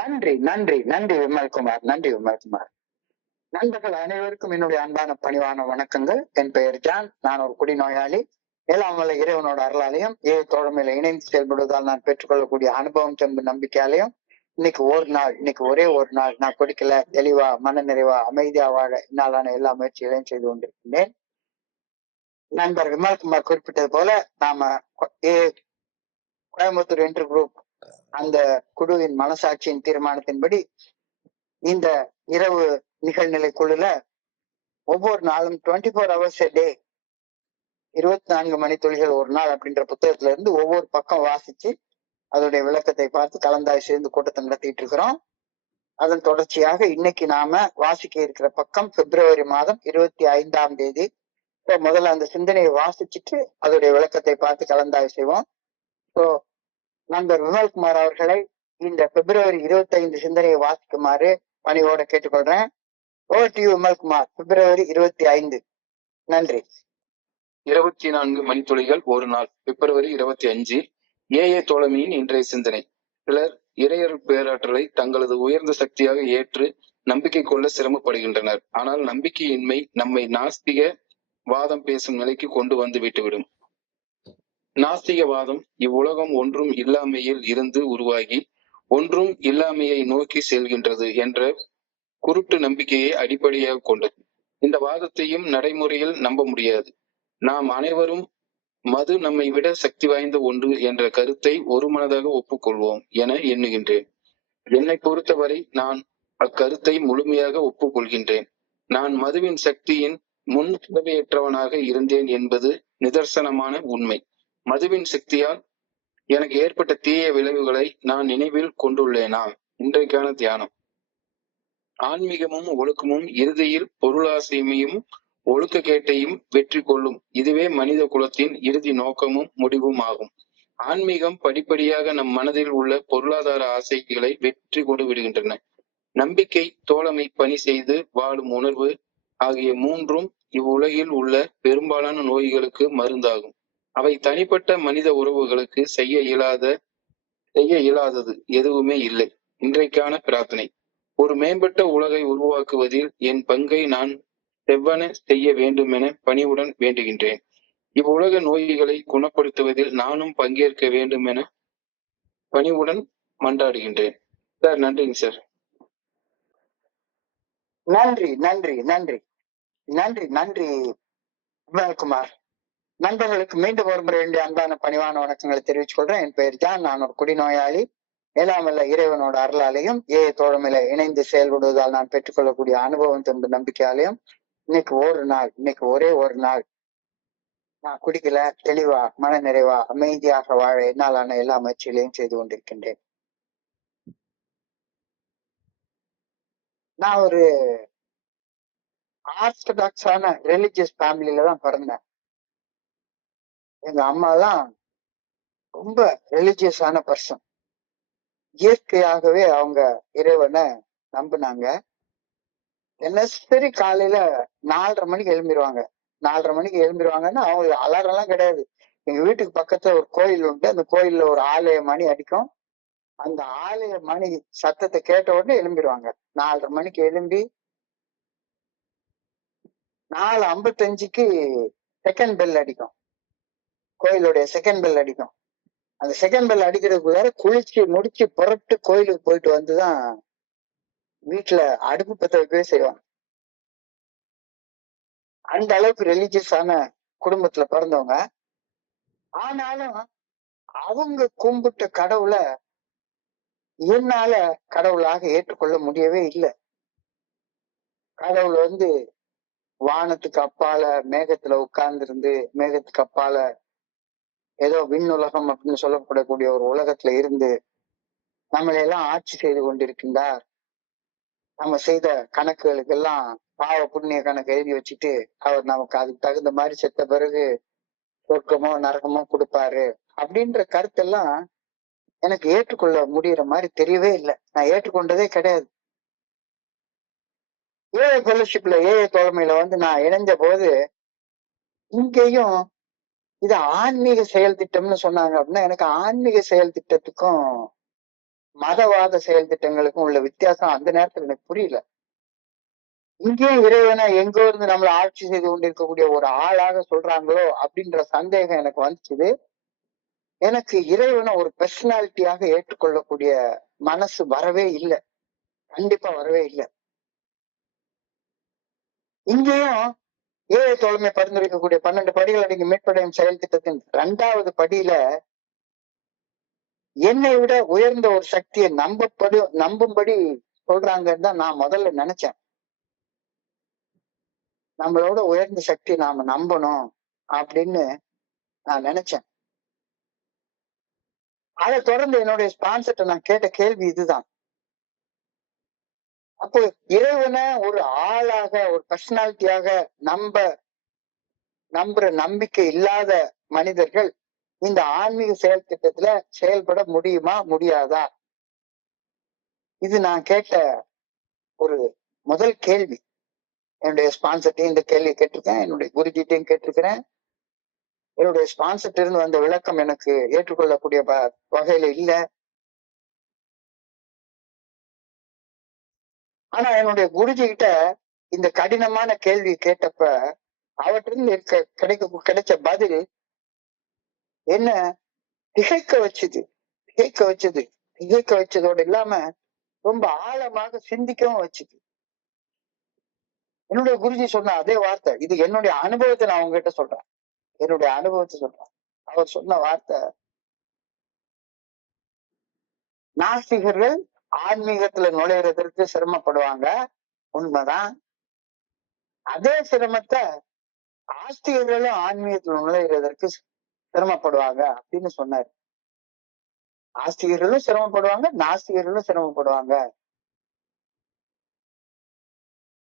நன்றி நன்றி நன்றி விமல்குமார், நன்றி விமல்குமார். நண்பர்கள் அனைவருக்கும் என்னுடைய அன்பான பணிவான வணக்கங்கள். என் பெயர் ஜான். நான் ஒரு குடிநோயாளி. எல்லாம் வல்ல இறைவனோட அருளாலையும் தோழமையில இணைந்து செயல்படுவதால் நான் பெற்றுக்கொள்ளக்கூடிய அனுபவம் தெம்பு நம்பிக்கையாலையும் இன்னைக்கு ஒரே ஒரு நாள் நான் கொடுக்கல தெளிவா மன நிறைவா அமைதியா வாழ என்னாலான எல்லா முயற்சிகளையும் செய்து கொண்டிருக்கின்றேன். நண்பர் விமல்குமார் குறிப்பிட்டது போல நாம கோயம்புத்தூர் என்ட்ரி குரூப் அந்த குழுவின் மனசாட்சியின் தீர்மானத்தின்படி இந்த இரவு நிகழ்நிலை குழுல ஒவ்வொரு நாளும் 24 hours a day 24 மணி துளிகள் ஒரு நாள் அப்படின்ற புத்தகத்துல இருந்து ஒவ்வொரு பக்கம் வாசிச்சு அதோடைய விளக்கத்தை பார்த்து கலந்தாய் சேர்ந்து கூட்டத்தை நடத்திட்டு இருக்கிறோம். அதன் தொடர்ச்சியாக இன்னைக்கு நாம வாசிக்க இருக்கிற பக்கம் பிப்ரவரி மாதம் 25ஆம் தேதி. முதல்ல அந்த சிந்தனையை வாசிச்சுட்டு அதோடைய விளக்கத்தை பார்த்து கலந்தாய் செய்வோம். ஸோ நண்பர் விமல்குமார் அவர்களை இந்த பிப்ரவரி 25 சிந்தனையை வாசிக்குமாறு பணியோட கேட்டுக்கொள்றேன். Over to you Vimalkumar. February 25. நன்றி. 24 மணித்துளிகள் ஒரு நாள், பிப்ரவரி 25. தோழமையின் இன்றைய சிந்தனை. சிலர் இறையருள் பேராற்றலை தங்களது உயர்ந்த சக்தியாக ஏற்று நம்பிக்கை கொள்ள சிரமப்படுகின்றனர். ஆனால் நம்பிக்கையின்மை நம்மை நாஸ்திக வாதம் பேசும் நிலைக்கு கொண்டு வந்து விட்டுவிடும். நாஸ்திகவாதம் இவ்வுலகம் ஒன்றும் இல்லாமையில் இருந்து உருவாகி ஒன்றும் இல்லாமையை நோக்கி செல்கின்றது என்ற குருட்டு நம்பிக்கையை அடிப்படையாக கொண்டது. இந்த வாதத்தையும் நடைமுறையில் நம்ப முடியாது. நாம் அனைவரும் மது நம்மை விட சக்தி வாய்ந்த ஒன்று என்ற கருத்தை ஒருமனதாக ஒப்புக்கொள்வோம் என எண்ணுகின்றேன். என்னை பொறுத்தவரை நான் அக்கருத்தை முழுமையாக ஒப்புக்கொள்கின்றேன். நான் மதுவின் சக்தியின் முன் உதவியற்றவனாக இருந்தேன் என்பது நிதர்சனமான உண்மை. மதுவின் சக்தியால் எனக்கு ஏற்பட்ட தீய விளைவுகளை நான் நினைவில் கொண்டுள்ளேனா? இன்றைக்கான தியானம். ஆன்மீகமும் ஒழுக்கமும் இறுதியில் பொருளாசையையும் ஒழுக்க கேட்டையும் வெற்றி கொள்ளும். இதுவே மனித குலத்தின் இறுதி நோக்கமும் முடிவும் ஆகும். ஆன்மீகம் படிப்படியாக நம் மனதில் உள்ள பொருளாதார ஆசைகளை வெற்றி கொண்டு விடுகின்றன. நம்பிக்கை, தோழமை, பணி செய்து வாழும் உணர்வு ஆகிய மூன்றும் இவ்வுலகில் உள்ள பெரும்பாலான நோய்களுக்கு மருந்தாகும். அவை தனிப்பட்ட மனித உறவுகளுக்கு செய்ய இயலாதது எதுவுமே இல்லை. இன்றைக்கான பிரார்த்தனை. ஒரு மேம்பட்ட உலகை உருவாக்குவதில் என் பங்கை நான் செவ்வன செய்ய வேண்டும் என பணிவுடன் வேண்டுகின்றேன். இவ்வுலக நோய்களை குணப்படுத்துவதில் நானும் பங்கேற்க வேண்டும் என பணிவுடன் மன்றாடுகின்றேன். சார், நன்றிங்க சார். நன்றி நன்றி நன்றி நன்றி நன்றி விமல்குமார். நண்பர்களுக்கு மீண்டும் ஒரு முறை வேண்டிய அன்பான பணிவான வணக்கங்களை தெரிவித்துக் கொள்றேன். என் பெயர் ஜான். நான் ஒரு குடிநோயாளி. எல்லாம் வல்ல இறைவனோட அருளாலையும் தோழமையில இணைந்து செயல்படுவதால் நான் பெற்றுக்கொள்ளக்கூடிய அனுபவம் தெம்பு நம்பிக்கையாலையும் இன்னைக்கு ஒரே ஒரு நாள் நான் குடிக்கல தெளிவா மன நிறைவா அமைதியாக வாழ என்னாலான எல்லா முயற்சிகளையும் செய்து கொண்டிருக்கின்றேன். நான் ஒரு ஆர்த்தடாக்ஸான ரிலிஜியஸ் ஃபேமிலியில தான் பிறந்தேன். எங்க அம்மா தான் ரொம்ப ரிலிஜியஸான பர்சன். இயற்கையாகவே அவங்க இறைவனை நம்பினாங்க. தினசரி காலையில 4:30 மணிக்கு எழும்பிடுவாங்க. 4:30 மணிக்கு எழும்பிடுவாங்கன்னா அவங்களுக்கு அலாரம் எல்லாம் கிடையாது. எங்க வீட்டுக்கு பக்கத்துல ஒரு கோயில் உண்டு. அந்த கோயில்ல ஒரு ஆலய மணி அடிக்கும். அந்த ஆலய மணி சத்தத்தை கேட்ட உடனே எழும்பிடுவாங்க. 4:30 மணிக்கு எழும்பி 4:55க்கு செகண்ட் பெல் அடிக்கும். கோயிலுடைய செகண்ட் பெல் அடிக்கும். அந்த செகண்ட் பெல் அடிக்கிறதுக்குள்ளார குளிச்சு முடிச்சு புறப்பட்டு கோயிலுக்கு போயிட்டு வந்துதான் வீட்டுல அடுப்பு பத்த வைக்கவே செய்வாங்க. அந்த அளவுக்கு ரிலீஜியஸான குடும்பத்துல பிறந்தவங்க. ஆனாலும் அவங்க கும்பிட்ட கடவுளை என்னால கடவுளாக ஏற்றுக்கொள்ள முடியவே இல்லை. கடவுள் வானத்துக்கு அப்பால மேகத்துல உட்கார்ந்து இருந்து, மேகத்துக்கு அப்பால ஏதோ விண்ணுலகம் அப்படின்னு சொல்லப்படக்கூடிய ஒரு உலகத்துல இருந்து நம்மளையெல்லாம் ஆட்சி செய்து கொண்டிருக்கின்றார். நம்ம செய்த கணக்குகளுக்கெல்லாம் பாவ புண்ணிய கணக்கு எழுதி வச்சுட்டு அவர் நமக்கு அதுக்கு தகுந்த மாதிரி செத்த பிறகு சொர்க்கமோ நரகமோ கொடுப்பாரு அப்படின்ற கருத்தெல்லாம் எனக்கு ஏற்றுக்கொள்ள முடியற மாதிரி தெரியவே இல்லை. நான் ஏற்றுக்கொண்டதே கிடையாது. ஃபெலோஷிப்ல தோழமையில நான் இணைஞ்ச போது இங்கேயும் இது ஆன்மீக செயல் திட்டம்னு சொன்னாங்க அப்படின்னா எனக்கு ஆன்மீக செயல் திட்டத்துக்கும் மதவாத செயல் திட்டங்களுக்கும் உள்ள வித்தியாசம் அந்த நேரத்துல எனக்கு புரியல. இங்கேயும் இறைவனை எங்கோ இருந்து நம்மளை ஆட்சி செய்து கொண்டிருக்கக்கூடிய ஒரு ஆளாக சொல்றாங்களோ அப்படின்ற சந்தேகம் எனக்கு வந்துச்சு. எனக்கு இறைவனை ஒரு பெர்சனாலிட்டியாக ஏற்றுக்கொள்ளக்கூடிய மனசு வரவே இல்லை, கண்டிப்பா வரவே இல்லை. இங்கேயும் ஏழை தோழமை பரிந்துரைக்கக்கூடிய 12 படிகள் அடங்கிய மீட்படையும் செயல் திட்டத்தின் 2வது படியில என்னை விட உயர்ந்த ஒரு சக்தியை நம்பும்படி சொல்றாங்கன்னு தான் நான் முதல்ல நினைச்சேன். நம்மளோட உயர்ந்த சக்தி நாம நம்பணும் அப்படின்னு நான் நினைச்சேன். அதை தொடர்ந்து என்னுடைய ஸ்பான்சர்ட்ட நான் கேட்ட கேள்வி இதுதான். அப்போ இறைவனை ஒரு ஆளாக, ஒரு பர்சனாலிட்டியாக நம்புற நம்பிக்கை இல்லாத மனிதர்கள் இந்த ஆன்மீக செயல் திட்டத்துல செயல்பட முடியுமா, முடியாதா? இது நான் கேட்ட ஒரு முதல் கேள்வி. என்னுடைய ஸ்பான்சர்ட்டையும் இந்த கேள்வி கேட்டிருக்கேன், என்னுடைய குருஜிட்டையும் கேட்டிருக்கிறேன். என்னுடைய ஸ்பான்சர்ட் இருந்து வந்த விளக்கம் எனக்கு ஏற்றுக்கொள்ளக்கூடிய வகையில இல்ல. ஆனா என்னுடைய குருஜி கிட்ட இந்த கடினமான கேள்வி கேட்டப்ப அவற்றிலிருந்து கிடைச்ச பதில் என்ன திகைக்க வச்சதோடு இல்லாம ரொம்ப ஆழமாக சிந்திக்கவும் வச்சுது. என்னுடைய குருஜி சொன்ன அதே வார்த்தை, இது என்னுடைய அனுபவத்தை நான் உங்ககிட்ட சொல்றேன், என்னுடைய அனுபவத்தை சொல்றேன். அவர் சொன்ன வார்த்தை, நாஸ்திகர்கள் ஆன்மீகத்துல நுழையிறதற்கு சிரமப்படுவாங்க, உண்மைதான். அதே சிரமத்தை ஆஸ்திகர்களும் ஆன்மீகத்துல நுழையிறதற்கு சிரமப்படுவாங்க அப்படின்னு சொன்னாரு. ஆஸ்திகர்களும் சிரமப்படுவாங்க, நாஸ்திகர்களும் சிரமப்படுவாங்க.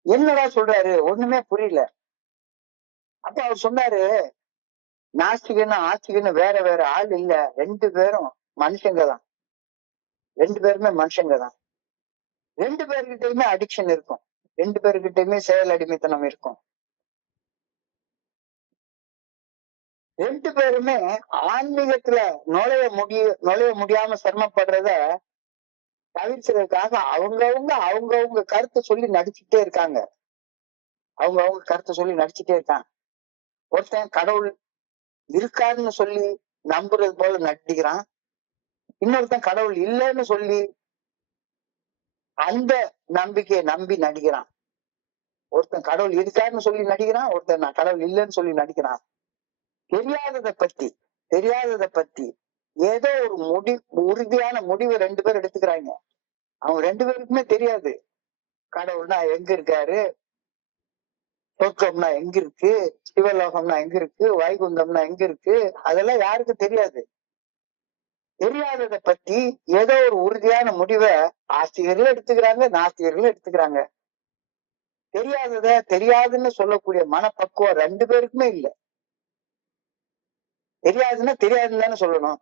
என்னடா சொல்றாரு, ஒண்ணுமே புரியல. அப்ப அவர் சொன்னாரு, நாஸ்திகன்னு ஆஸ்திகன்னு வேற வேற ஆள் இல்ல, 2 பேரும் மனுஷங்க தான், 2 பேருமே மனுஷங்க தான். 2 பேர்கிட்டயுமே அடிக்ஷன் இருக்கும், 2 பேர்கிட்டயுமே செயல் அடிமைத்தனம் இருக்கும். 2 பேருமே ஆன்மீகத்துல நுழைய முடியாம சிரமப்படுறத தவிர்க்கிறதுக்காக அவங்கவுங்க கருத்தை சொல்லி நடிச்சுட்டே இருக்காங்க. ஒருத்தன் கடவுள் இருக்காருன்னு சொல்லி நம்புறது போல நடிக்கிறான், இன்னொருத்தன் கடவுள் இல்லைன்னு சொல்லி அந்த நம்பிக்கையை நம்பி நடிக்கிறான். ஒருத்தன் கடவுள் இருக்காருன்னு சொல்லி நடிக்கிறான், ஒருத்தன் நான் கடவுள் இல்லைன்னு சொல்லி நடிக்கிறான். தெரியாததை பத்தி ஏதோ ஒரு உறுதியான முடிவை 2 பேர் எடுத்துக்கிறாங்க. அவங்க 2 பேருக்குமே தெரியாது கடவுள்னா எங்க இருக்காரு, சொர்க்கம்னா எங்க இருக்கு, சிவலோகம்னா எங்க இருக்கு, வைகுந்தம்னா எங்க இருக்கு, அதெல்லாம் யாருக்கும் தெரியாது. தெரியாததை பத்தி ஏதோ ஒரு உறுதியான முடிவை ஆஸ்திகர்களும் எடுத்துக்கிறாங்க, நாஸ்திகர்களும் எடுத்துக்கிறாங்க. தெரியாதுன்னு சொல்லக்கூடிய மனப்பக்குவம் 2 பேருக்குமே இல்லை. தெரியாதுன்னு தானே சொல்லணும்.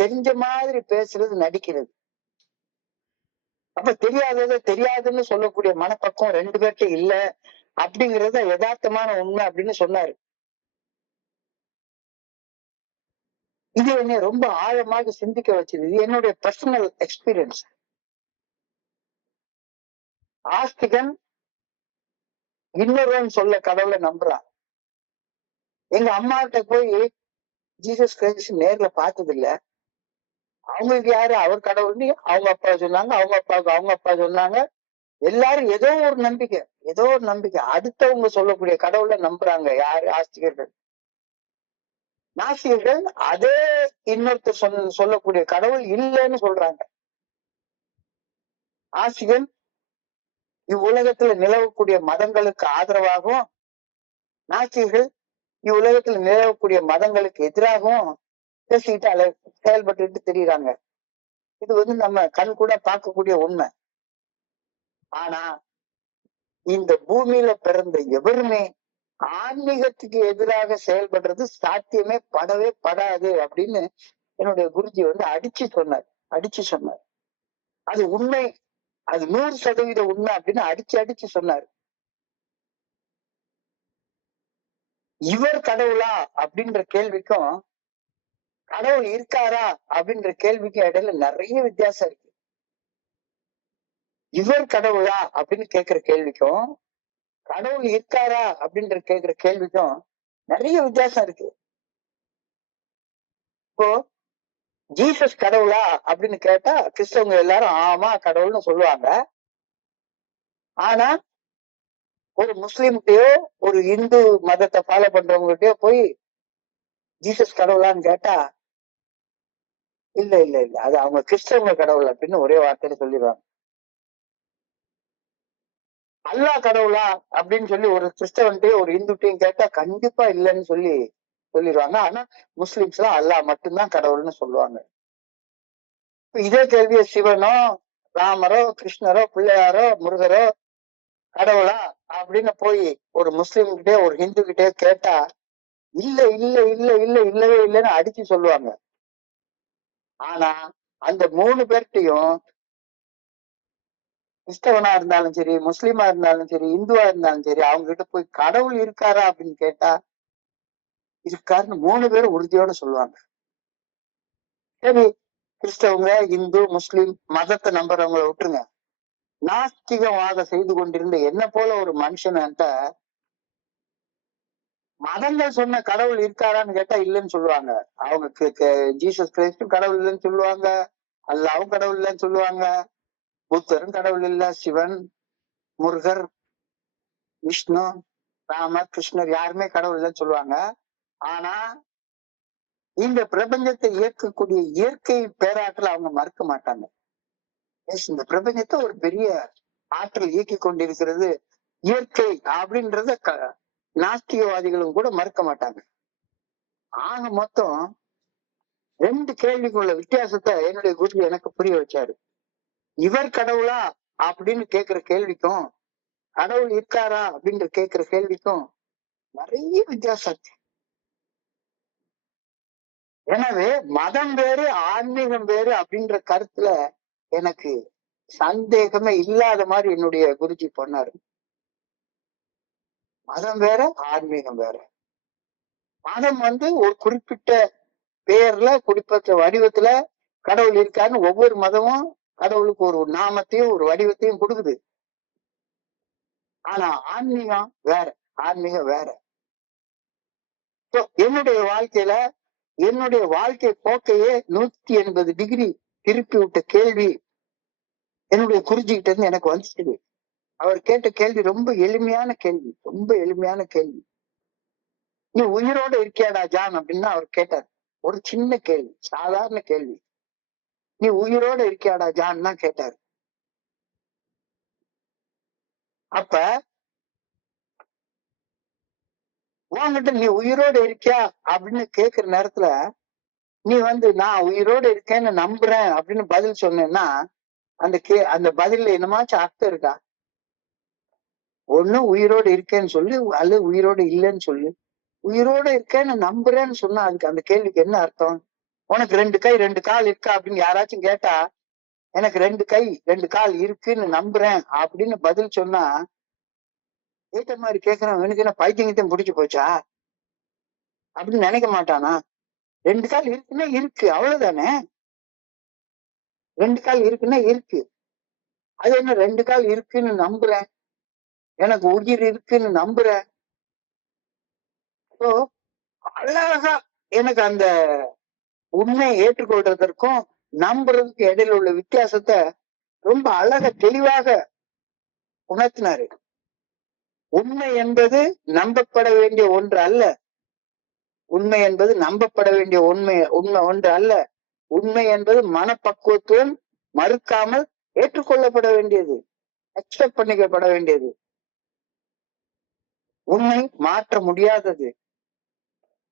தெரிஞ்ச மாதிரி பேசுறது நடிக்கிறது. அப்ப தெரியாதுன்னு சொல்லக்கூடிய மனப்பக்குவம் 2 பேர்கிட்ட இல்ல அப்படிங்கறத யதார்த்தமான உண்மை அப்படின்னு சொன்னாரு. இது என்னை ரொம்ப ஆழமாக சிந்திக்க வச்சது. இது என்னுடைய பர்சனல் எக்ஸ்பீரியன்ஸ். ஆஸ்திகன் இன்னொருவன் சொல்ல கடவுளை நம்புறான். எங்க அம்மாட்ட போய் ஜீசஸ் கிரைஸ்ட் நேர்ல பார்த்தது இல்ல. அவங்களுக்கு யாரு, அவர் கடவுள்னு அவங்க அப்பா சொன்னாங்க, அவங்க அப்பாவுக்கு அவங்க அப்பா சொன்னாங்க. எல்லாரும் ஏதோ ஒரு நம்பிக்கை அடுத்தவங்க சொல்லக்கூடிய கடவுளை நம்புறாங்க. யாரு, ஆஸ்திகர்கள். நாஸ்திகர்கள் அதே இன்னொருத்தர் சொல்லக்கூடிய கடவுள் இல்லைன்னு சொல்றாங்க. ஆஸ்திகன் இவ்வுலகத்துல நிலவக்கூடிய மதங்களுக்கு ஆதரவாகவும், நாஸ்திகர்கள் இவ்வுலகத்துல நிலவக்கூடிய மதங்களுக்கு எதிராகவும் பேசிக்கிட்டு செயல்பட்டு தெரியுறாங்க. இது நம்ம கண் கூட பார்க்கக்கூடிய உண்மை. ஆனா இந்த பூமியில பிறந்த எவருமே ஆன்மீகத்துக்கு எதிராக செயல்படுறது சாத்தியமே படவே படாது அப்படின்னு என்னுடைய குருஜி அடிச்சு சொன்னார். அது உண்மை, அது 100% உண்மை அப்படின்னு அடிச்சு சொன்னாரு. இவர் கடவுளா அப்படின்ற கேள்விக்கும் கடவுள் இருக்காரா அப்படின்ற கேள்விக்கு இடையில நிறைய வித்தியாசம் இருக்கு. இவர் கடவுளா அப்படின்னு கேக்குற கேள்விக்கும், கடவுள் இருக்காரா அப்படின்ற கேக்குற கேள்விக்கும் நிறைய வித்தியாசம் இருக்கு. இப்போ ஜீசஸ் கடவுளா அப்படின்னு கேட்டா கிறிஸ்தவங்க எல்லாரும் ஆமா கடவுள்னு சொல்லுவாங்க. ஆனா ஒரு முஸ்லிம்கிட்டயோ ஒரு இந்து மதத்தை ஃபாலோ பண்றவங்ககிட்டயோ போய் ஜீசஸ் கடவுளான்னு கேட்டா இல்ல இல்ல இல்ல அது அவங்க கிறிஸ்தவங்க கடவுள் அப்படின்னு ஒரே வார்த்தையில சொல்லிடுவாங்க. அல்லாஹ் கடவுளா அப்படின்னு சொல்லி ஒரு கிறிஸ்தவன்ட்டையும் ஒரு இந்துட்டையும் கேட்டா கண்டிப்பா இல்லைன்னு சொல்லிடுவாங்க. ஆனா முஸ்லிம்ஸ் எல்லாம் அல்லாஹ் மட்டும்தான் கடவுள்னு சொல்லுவாங்க. இதே கேள்விய சிவனோ ராமரோ கிருஷ்ணரோ பிள்ளையாரோ முருகரோ கடவுளா அப்படின்னு போய் ஒரு முஸ்லிம் கிட்டே ஒரு ஹிந்து கிட்டே கேட்டா இல்ல இல்ல இல்ல இல்ல இல்லவே இல்லைன்னு அடிச்சு சொல்லுவாங்க. ஆனா அந்த 3 பேர்ட்டையும் கிறிஸ்தவனா இருந்தாலும் சரி முஸ்லீமா இருந்தாலும் சரி இந்துவா இருந்தாலும் சரி அவங்க கிட்ட போய் கடவுள் இருக்காரா அப்படின்னு கேட்டா இருக்காருன்னு 3 பேரும் உறுதியோட சொல்லுவாங்க. சரி கிறிஸ்தவங்க இந்து முஸ்லீம் மதத்தை நம்புறவங்களை விட்டுருங்க. நாஸ்திகவாதம் செய்து கொண்டிருந்த என்ன போல ஒரு மனுஷன்ட்ட மதங்கள் சொன்ன கடவுள் இருக்காரான்னு கேட்டா இல்லைன்னு சொல்லுவாங்க. அவங்க ஜீசஸ் கிறிஸ்டும் கடவுள் இல்லைன்னு சொல்லுவாங்க, அல்லாவும் கடவுள் இல்லைன்னு சொல்லுவாங்க, புத்தரும் கடவுள் இல்ல, சிவன் முருகர் விஷ்ணு ராமர் கிருஷ்ணர் யாருமே கடவுள் இல்லைன்னு சொல்லுவாங்க. ஆனா இந்த பிரபஞ்சத்தை இயக்கக்கூடிய இயற்கை பேராற்றல் அவங்க மறுக்க மாட்டாங்க. இந்த பிரபஞ்சத்தை ஒரு பெரிய ஆற்றல் இயக்கி கொண்டிருக்கிறது இயற்கை அப்படின்றத நாஸ்திகவாதிகளும் கூட மறுக்க மாட்டாங்க. ஆக மொத்தம் 2 கேள்விக்குள்ள வித்தியாசத்தை என்னுடைய குரு எனக்கு புரிய வச்சாரு. இவர் கடவுளா அப்படின்னு கேக்குற கேள்விக்கும் கடவுள் இருக்காரா அப்படின்னு கேக்குற கேள்விக்கும் நிறைய வித்தியாசம் இருக்கு. எனவே மதம் வேறு ஆன்மீகம் வேறு அப்படின்ற கருத்துல எனக்கு சந்தேகமே இல்லாத மாதிரி என்னுடைய குருஜி பண்ணாரு. மதம் வேற ஆன்மீகம் வேற. மதம் ஒரு குறிப்பிட்ட பேர்ல குறிப்பிட்ட வடிவத்துல கடவுள் இருக்காருன்னு ஒவ்வொரு மதமும் கடவுளுக்கு ஒரு நாமத்தையும் ஒரு வடிவத்தையும் கொடுக்குது. ஆனா ஆன்மீகம் வேற, ஆன்மீகம் வேற. என்னுடைய வாழ்க்கையில என்னுடைய வாழ்க்கை போக்கையே 180 டிகிரி திருப்பி விட்ட கேள்வி என்னுடைய குருஜிக்கிட்ட இருந்து எனக்கு வந்துச்சு. அவர் கேட்ட கேள்வி ரொம்ப எளிமையான கேள்வி, ரொம்ப எளிமையான கேள்வி. நீ உயிரோட இருக்கியாடா ஜான் அப்படின்னு அவர் கேட்டார். ஒரு சின்ன கேள்வி, சாதாரண கேள்வி. நீ உயிரோட இருக்கியாடா ஜான் தான் கேட்டாரு. அப்ப உன்கிட்ட நீ உயிரோட இருக்கியா அப்படின்னு கேக்குற நேரத்துல நீ நான் உயிரோட இருக்கேன்னு நம்புறேன் அப்படின்னு பதில் சொன்னேன்னா அந்த பதில்ல என்னமாச்சும் அர்த்தம் இருக்கா? ஒண்ணு உயிரோடு இருக்கேன்னு சொல்லு அல்லது உயிரோடு இல்லைன்னு சொல்லு. உயிரோட இருக்கேன்னு நம்புறேன்னு சொன்னா அதுக்கு அந்த கேள்விக்கு என்ன அர்த்தம்? உனக்கு 2 கை 2 கால் இருக்கா அப்படின்னு யாராச்சும் கேட்டா எனக்கு 2 கை 2 கால் இருக்குன்னு நம்புறேன் அப்படின்னு பதில் சொன்னா ஏத்த மாதிரி கேக்குறேன், எனக்கு என்ன பைத்தியத்தையும் பிடிச்சு போச்சா அப்படின்னு நினைக்க மாட்டானா? 2 கால் இருக்குன்னா இருக்கு, அவ்வளவுதானே. 2 கால் இருக்குன்னா இருக்கு. அது என்ன 2 கால் இருக்குன்னு நம்புறேன், எனக்கு உயிர் இருக்குன்னு நம்புறேன். அழகா எனக்கு அந்த உண்மையை ஏற்றுக்கொள்றதற்கும் நம்புறதுக்கு இடையில உள்ள வித்தியாசத்தை ரொம்ப அழகா தெளிவாக உணர்த்தினாரு. உண்மை என்பது நம்பப்பட வேண்டிய ஒன்று அல்ல. உண்மை என்பது நம்பப்பட வேண்டிய உண்மை ஒன்று அல்ல. உண்மை என்பது மனப்பக்குவத்துடன் மறுக்காமல் ஏற்றுக்கொள்ளப்பட வேண்டியது, அக்செப்ட் பண்ணிக்கப்பட வேண்டியது. உண்மை மாற்ற முடியாதது.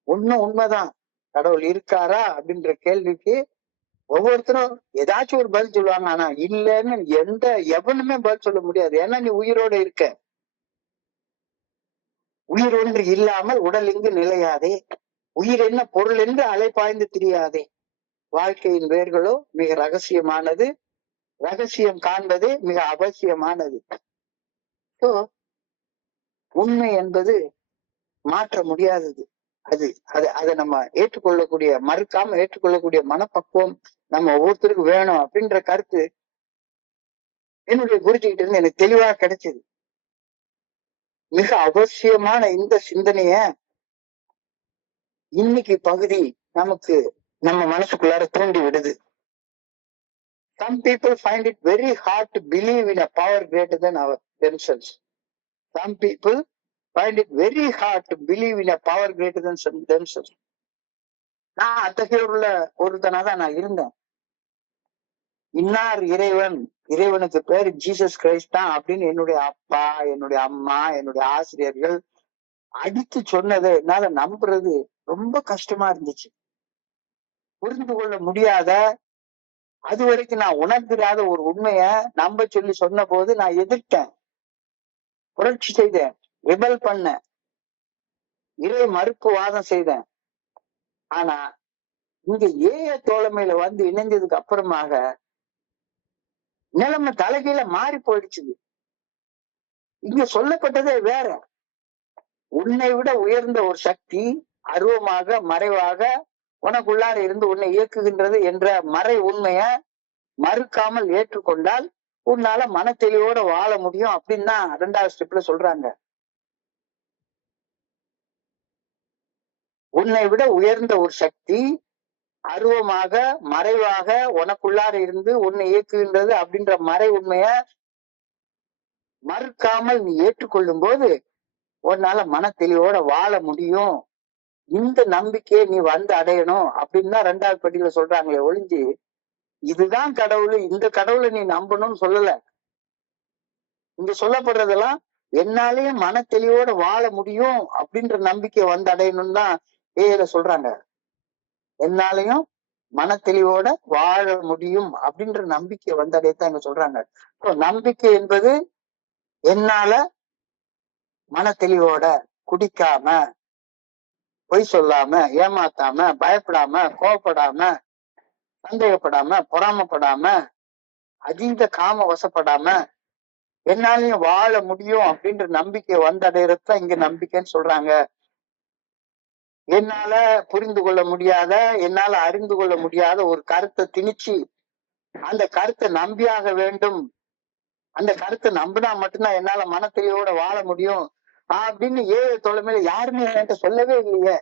உண்மைதான். கடவுள் இருக்காரா அப்படின்ற கேள்விக்கு ஒவ்வொருத்தரும் ஏதாச்சும் ஒரு பதில் சொல்லுவாங்க. ஆனா இல்லைன்னு எவனுமே பதில் சொல்ல முடியாது. ஏன்னா நீ உயிரோட இருக்க. உயிர் ஒன்று இல்லாமல் உடல் இங்கு நிலையாதே. உயிர் என்ன பொருள் என்று அலைபாய்ந்து திரியாதே. வாழ்க்கையின் வேர்களோ மிக ரகசியமானது. ரகசியம் காண்பதே மிக அவசியமானது. உண்மை என்பது மாற்ற முடியாதது. அது அதை நம்ம ஏற்றுக்கொள்ளக்கூடிய, மறுக்காம ஏற்றுக்கொள்ளக்கூடிய மனப்பக்குவம் நம்ம ஒவ்வொருத்தருக்கும் வேணும் அப்படின்ற கருத்து என்னுடைய குருஜிகிட்ட இருந்து எனக்கு தெளிவா கிடைச்சது. மிக அவசியமான இந்த சிந்தனைய இன்னைக்கு பகுதி நமக்கு நம்ம மனசுக்குள்ளார தூண்டி விடுது. Some people find it very hard to believe in a power greater than themselves. Some people find it very hard to believe in a power greater than themselves. நான் அத்தகைய ஒருத்தனாதான் நான் இருந்தேன். இன்னார் இறைவனுக்கு பேரு ஜீசஸ் கிரைஸ்ட் தான் அப்படின்னு என்னுடைய அப்பா, என்னுடைய அம்மா, என்னுடைய ஆசிரியர்கள் அடித்து சொன்னதை என்னால நம்புறது ரொம்ப கஷ்டமா இருந்துச்சு. புரிந்து கொள்ள முடியாத, அது வரைக்கும் நான் உணர்ந்திராத ஒரு உண்மைய நம்ப சொல்லி சொன்ன போது நான் எதிர்த்தேன், புரட்சி செய்தேன், ரிபல் பண்ணேன், இறை மறுப்பு வாதம் செய்தேன். ஆனா இங்க ஏய தோழமையில வந்து இணைஞ்சதுக்கு அப்புறமாக நிலைமை தலைகீழ மாறி போயிடுச்சு. இங்க சொல்லப்பட்டதே வேற. உன்னை விட உயர்ந்த ஒரு சக்தி அருவமாக மறைவாக உனக்குள்ளார இருந்து உன்னை இயக்குகின்றது என்ற மறை உண்மைய மறுக்காமல் ஏற்றுக்கொண்டால் உன்னால மன தெளிவோட வாழ முடியும் அப்படின்னு தான் 2வது ஸ்டெப்ல சொல்றாங்க. உன்னை விட உயர்ந்த ஒரு சக்தி அருவமாக மறைவாக உனக்குள்ளார இருந்து உன்னை இயக்குகின்றது அப்படின்ற மறை உண்மைய மறுக்காமல் நீ ஏற்றுக்கொள்ளும் போது உன்னால மன தெளிவோட வாழ முடியும். இந்த நம்பிக்கையை நீ வந்து அடையணும் அப்படின்னு தான் 2வது படியில சொல்றாங்களே ஒழிஞ்சு இதுதான் கடவுள், இந்த கடவுளை நீ நம்பணும்னு சொல்லல. இங்க சொல்லப்படுறதெல்லாம் என்னாலேயும் மன தெளிவோட வாழ முடியும் அப்படின்ற நம்பிக்கை வந்து அடையணும்னு தான் ஏல சொல்றாங்க. என்னாலையும் மன தெளிவோட வாழ முடியும் அப்படின்ற நம்பிக்கை வந்து அடையத்தான் இங்க சொல்றாங்க. நம்பிக்கை என்பது என்னால மன தெளிவோட குடிக்காம, பொய் சொல்லாம, ஏமாத்தாம, பயப்படாம, கோவப்படாம, சந்தேகப்படாம, பொறாமப்படாம, அதீத காம வசப்படாம என்னாலையும் வாழ முடியும் அப்படின்ற நம்பிக்கை வந்தடைறதுதான் இங்க நம்பிக்கைன்னு சொல்றாங்க. என்னால புரிந்து கொள்ள முடியாத, என்னால அறிந்து கொள்ள முடியாத ஒரு கருத்தை திணிச்சு அந்த கருத்தை நம்பியாக வேண்டும், அந்த கருத்தை நம்பினா மட்டும்தான் என்னால மனத்தையோட வாழ முடியும் அப்படின்னு ஏழு தொலைமையில யாருமே என்கிட்ட சொல்லவே இல்லையே.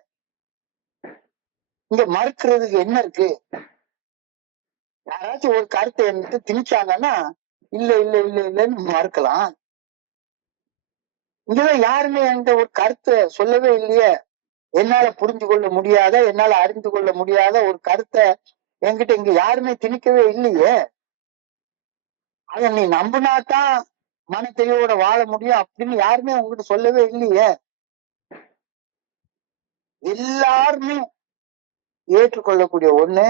இங்க மறுக்கிறதுக்கு என்ன இருக்கு? யாராச்சும் ஒரு கருத்தை என்கிட்ட திணிச்சாங்கன்னா இல்ல இல்ல இல்ல இல்லன்னு மறுக்கலாம். இங்கதான் யாருமே என்கிட்ட ஒரு கருத்தை சொல்லவே இல்லையே. என்னால புரிஞ்சு கொள்ள முடியாத, என்னால அறிந்து கொள்ள முடியாத ஒரு கருத்தை என்கிட்ட இங்க யாருமே திணிக்கவே இல்லையே. அத நீ நம்பினாதான் மன தெளிவோட வாழ முடியும் அப்படின்னு யாருமே உங்ககிட்ட சொல்லவே இல்லையே. எல்லாருமே ஏற்றுக்கொள்ளக்கூடிய ஒண்ணு,